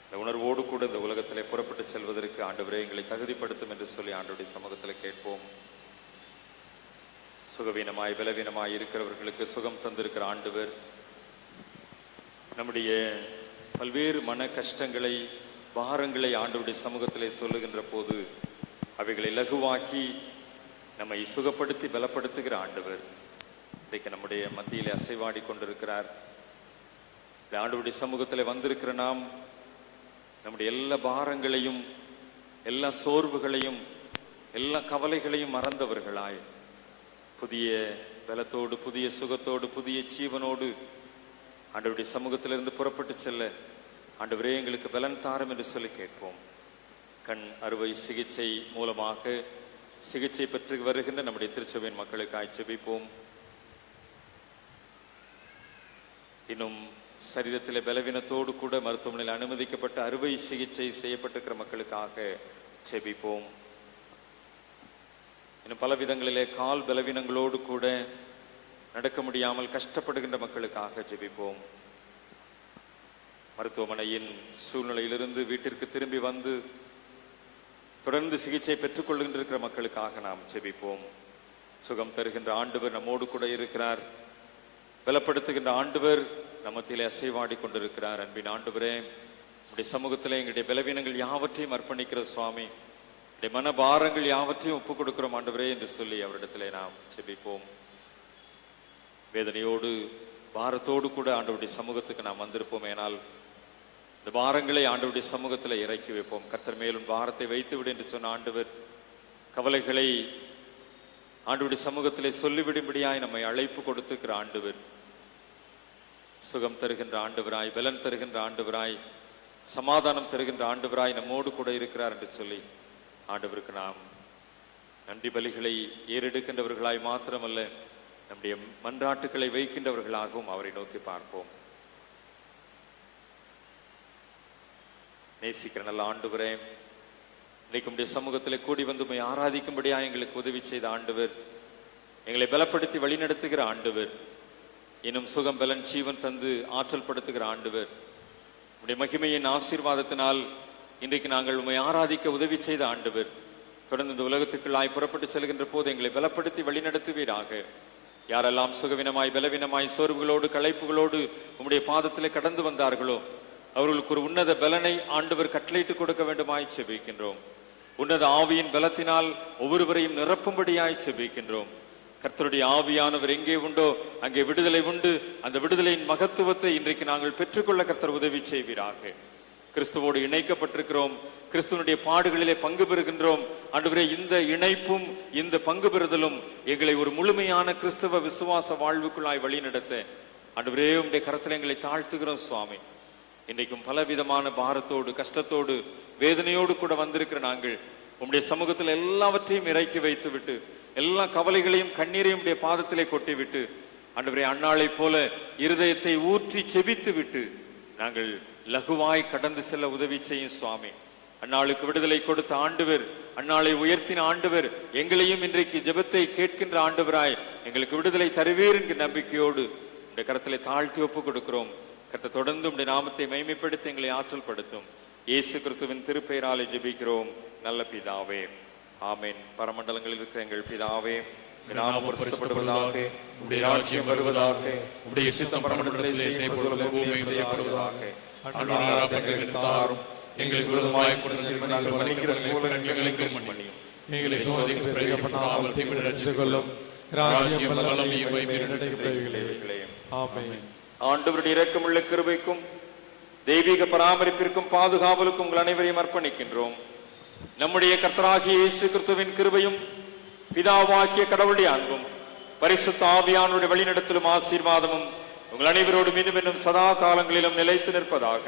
இந்த உணர்வோடு கூட இந்த உலகத்திலே புறப்பட்டு செல்வதற்கு ஆண்டவரே எங்களை தகுதிப்படுத்தும் என்று சொல்லி ஆண்டவருடைய சமூகத்தில் கேட்போம். சுகவீனமாய் பலவீனமாய் இருக்கிறவர்களுக்கு சுகம் தந்திருக்கிற ஆண்டவர் நம்முடைய பல்வேறு மன கஷ்டங்களை பாரங்களை ஆண்டவருடைய சமூகத்திலே சொல்லுகின்ற போது அவைகளை லகுவாக்கி நம்மை சுகப்படுத்தி பலப்படுத்துகிற ஆண்டவர் இன்றைக்கு நம்முடைய மத்தியிலே அசைவாடி கொண்டிருக்கிறார். இந்த ஆண்டவருடைய சமூகத்தில் வந்திருக்கிற நாம் நம்முடைய எல்லா பாரங்களையும் எல்லா சோர்வுகளையும் எல்லா கவலைகளையும் மறந்தவர்களாய் புதிய பலத்தோடு புதிய சுகத்தோடு புதிய ஜீவனோடு ஆண்டவருடைய சமூகத்திலிருந்து புறப்பட்டு செல்ல ஆண்டவரே எங்களுக்கு பலன் தாரும் என்று சொல்லி கேட்போம். கண் அறுவை சிகிச்சை மூலமாக சிகிச்சை பெற்று வருகின்ற நம்முடைய திருச்சபையின் மக்களுக்காய் ஜெபிப்போம். இன்னும் சரீரத்தில் பலவீனத்தோடு கூட மருத்துவமனையில் அனுமதிக்கப்பட்ட அறுவை சிகிச்சை செய்யப்பட்டிருக்கிற மக்களுக்காக ஜெபிப்போம். இன்னும் பல விதங்களிலே கால் பலவீனங்களோடு கூட நடக்க முடியாமல் கஷ்டப்படுகின்ற மக்களுக்காக ஜெபிப்போம். மருத்துவமனையின் சூழ்நிலையிலிருந்து வீட்டிற்கு திரும்பி வந்து தொடர்ந்து சிகிச்சை பெற்றுக் கொள்கின்ற மக்களுக்காக நாம் ஜெபிப்போம். சுகம் தருகின்ற ஆண்டவர் நம்மோடு கூட இருக்கிறார். பலப்படுத்துகின்ற ஆண்டவர் நம்மத்திலே அசைவாடி கொண்டிருக்கிறார். அன்பின் ஆண்டவரே, உடைய சமூகத்திலே எங்களுடைய பலவீனங்கள் யாவற்றையும் அர்ப்பணிக்கிற சுவாமி, உடைய மனபாரங்கள் யாவற்றையும் ஒப்புக் கொடுக்கிறோம் ஆண்டவரே என்று சொல்லி அவரிடத்திலே நாம் ஜெபிப்போம். வேதனையோடு பாரத்தோடு கூட ஆண்டவருடைய சமூகத்துக்கு நாம் வந்திருப்போம். ஏனால் இந்த பாரங்களை ஆண்டவருடைய சமூகத்தில் இறக்கி வைப்போம். கர்த்தர் மேலும் பாரத்தை வைத்து விடு என்று சொன்ன ஆண்டவர் கவலைகளை ஆண்டவருடைய சமூகத்திலே சொல்லிவிடும்படியாய் நம்மை அழைப்பு கொடுத்துக்கிற ஆண்டவர், சுகம் தருகின்ற ஆண்டவராய், பலன் தருகின்ற ஆண்டவராய், சமாதானம் தருகின்ற ஆண்டவராய் நம்மோடு கூட இருக்கிறார் என்று சொல்லி ஆண்டவருக்கு நாம் நன்றி பலிகளை ஏறெடுக்கின்றவர்களாய் மாத்திரமல்ல, நம்முடைய மன்றாட்டுக்களை வைக்கின்றவர்களாகவும் அவரை நோக்கி பார்ப்போம். நேசிக்கிற நல்ல ஆண்டவரே, இன்னைக்கு நம்முடைய சமூகத்தில் கூடி வந்து உம்மை ஆராதிக்கும்படியா எங்களுக்கு உதவி செய்த ஆண்டவர், எங்களை பலப்படுத்தி வழிநடத்துகிற ஆண்டவர், இன்னும் சுகம் பலன் ஜீவன் தந்து ஆற்றல் படுத்துகிற ஆண்டவர், உம்முடைய மகிமையின் ஆசீர்வாதத்தினால் இன்றைக்கு நாங்கள் உம்மை ஆராதிக்க உதவி செய்த ஆண்டவர், தொடர்ந்து இந்த உலகத்துக்குள்ளாய் புறப்பட்டு செல்கின்ற போது எங்களை பலப்படுத்தி வழிநடத்துவீராக. யாரெல்லாம் சுகவீனமாய் பலவீனமாய் சோர்வுகளோடு களைப்புகளோடு உம்முடைய பாதத்திலே கடந்து வந்தார்களோ அவர்களுக்கு ஒரு உன்னத பலனை ஆண்டவர் கட்டளையிட்டு கொடுக்க வேண்டுமாய் செபிக்கின்றோம். உன்னத ஆவியின் பலத்தினால் ஒவ்வொருவரையும் நிரப்பும்படியாய் செபிக்கின்றோம். கர்த்தருடைய ஆவியானவர் எங்கே உண்டோ அங்கே விடுதலை உண்டு. அந்த விடுதலையின் மகத்துவத்தை இன்றைக்கு நாங்கள் பெற்றுக்கொள்ள கர்த்தர் உதவி செய்வீராக. கிறிஸ்துவோடு இணைக்கப்பட்டிருக்கிறோம், கிறிஸ்துவனுடைய பாடுகளிலே பங்கு பெறுகின்றோம். ஆண்டவரே, இந்த இணைப்பும் இந்த பங்கு பெறுதலும் எங்களை ஒரு முழுமையான கிறிஸ்தவ விசுவாச வாழ்வுக்குள்ளாய் வழி நடத்த ஆண்டவரே உம்முடைய கரத்தில் எங்களை தாழ்த்துகிறோம் சுவாமி. இன்றைக்கும் பலவிதமான பாரத்தோடு கஷ்டத்தோடு வேதனையோடு கூட வந்திருக்கிற நாங்கள் உம்முடைய சமூகத்தில் எல்லாவற்றையும் இறக்கி வைத்து விட்டு எல்லா கவலைகளையும் கண்ணீரையும் உடைய பாதத்திலே கொட்டி விட்டு ஆண்டவரே அன்னாளை போல இருதயத்தை ஊற்றி செபித்து விட்டு நாங்கள் லகுவாய் கடந்து செல்ல உதவி செய்யும் சுவாமி. அன்னாளுக்கு விடுதலை கொடுத்த ஆண்டவர், அன்னாளை உயர்த்தின ஆண்டவர், எங்களையும் இன்றைக்கு ஜெபத்தை கேட்கின்ற ஆண்டவராய் எங்களுக்கு விடுதலை தருவீர் என்கிற நம்பிக்கையோடு உடைய கரத்திலே தாழ்த்தி ஒப்பு கொடுக்கிறோம். கர்த்தர் தொடர்ந்து உடைய நாமத்தை மகிமைப்படுத்தி எங்களை ஆற்றல் படுத்தும். இயேசு கிறிஸ்துவின் திருப்பெயராலே ஜெபிக்கிறோம் நல்ல பிதாவே, ஆமென். பரமண்டலங்களில் இருக்கிற எங்கள் பிதாவே, நாமம் பரிசுத்தப்படுவதாக, உம்முடைய ராஜ்யம் வருவதாக, உம்முடைய சித்தம் பரமண்டலத்திலே செய்யப்படுவது பூமியிலும் செய்யப்படுவதாக. அன்றாட அப்பத்தை தாரும், எங்களுக்கு விரோதமாய் குற்றம் செய்து நாங்கள் மன்னிக்கிறது போல எங்களுக்கும் மன்னியும். எங்களை சோதிக்க பிரயோகப்படாமல் தீமையை ரட்சித்துக் கொள்ளும். ராஜ்யம் வல்லமையும் மகிமையும் நிறைந்தவைகளே. ஆமென். ஆண்டவருடைய இரக்கமுள்ள கிருபைக்கும் தெய்வீக பராமரிப்பிற்கும் பாதுகாவலுக்கும் உங்கள் அனைவரையும் அர்ப்பணிக்கின்றோம். நம்முடைய கர்த்தராகிய இயேசு கிறிஸ்துவின் கிருபையும் பிதாவாகிய கடவுளுடைய அன்பும் பரிசுத்த ஆவியானுடைய வழிநடத்தலும் ஆசீர்வாதமும் உங்கள் அனைவரோடும் இன்னும் சதா காலங்களிலும் நிலைத்து நிற்பதாக.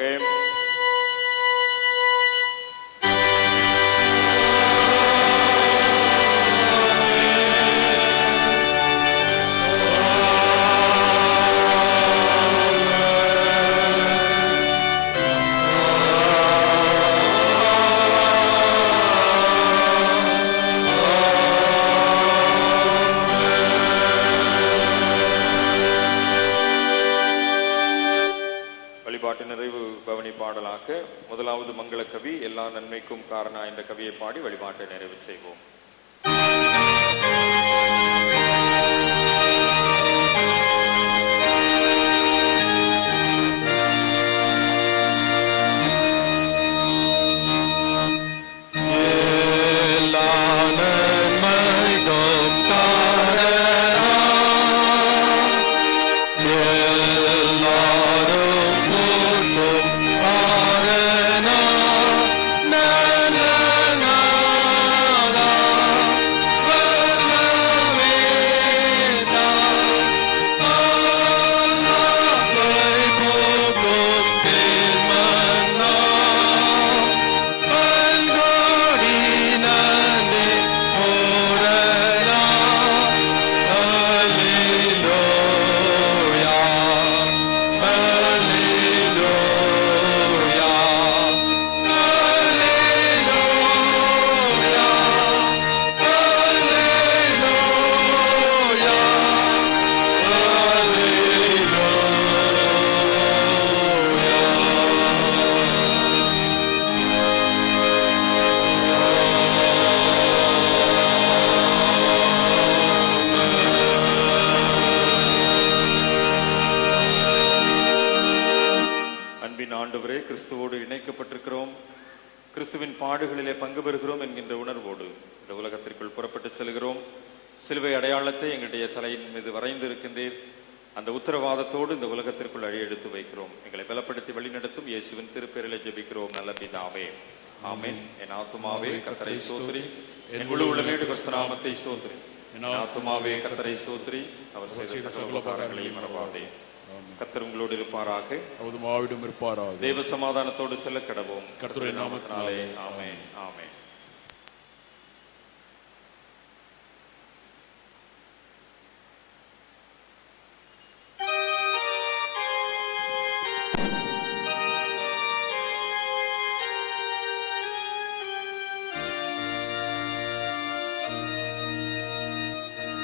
முதலாவது மங்கள கவி எல்லா நன்மைக்கும் காரணா என்ற கவியை பாடி வழிபாட்டை நிறைவு செய்வோம். ஆண்டவரே, கிறிஸ்துவோடு இணைக்கப்பட்டிருக்கிறோம், கிறிஸ்துவின் பாடுகளிலே பங்கு பெறுகிறோம் என்கின்ற உணர்வோடு இந்த உலகத்திற்குள் புறப்பட்டு செல்கிறோம். சிலுவை அடையாளத்தை எங்களுடைய தலையின் மீது வரைந்து இருக்கின்றீர். அந்த உத்தரவாதத்தோடு இந்த உலகத்திற்குள் அழியெடுத்து வைக்கிறோம். எங்களை பலப்படுத்தி வழிநடத்தும் இயேசுவின் திருப்பெயரிலே ஜெபிக்கிறோம் நல்ல பிதாவே, ஆமென். என் ஆத்துமாவே கர்த்தரை ஸ்தோத்திரி, என் முழு உள்ளமே கிறிஸ்து நாமத்தை ஸ்தோத்திரி. என் ஆத்துமாவே கர்த்தரை ஸ்தோத்திரி, அவர் செய்த சகல உபகாரங்களையும் மறவாதே. கர்த்தர் உங்களோடு இருப்பாராக, தேவ சமாதானத்தோடு செல்ல கடவோம். கர்த்தருடைய நாமத்தினாலே ஆமென், ஆமென்.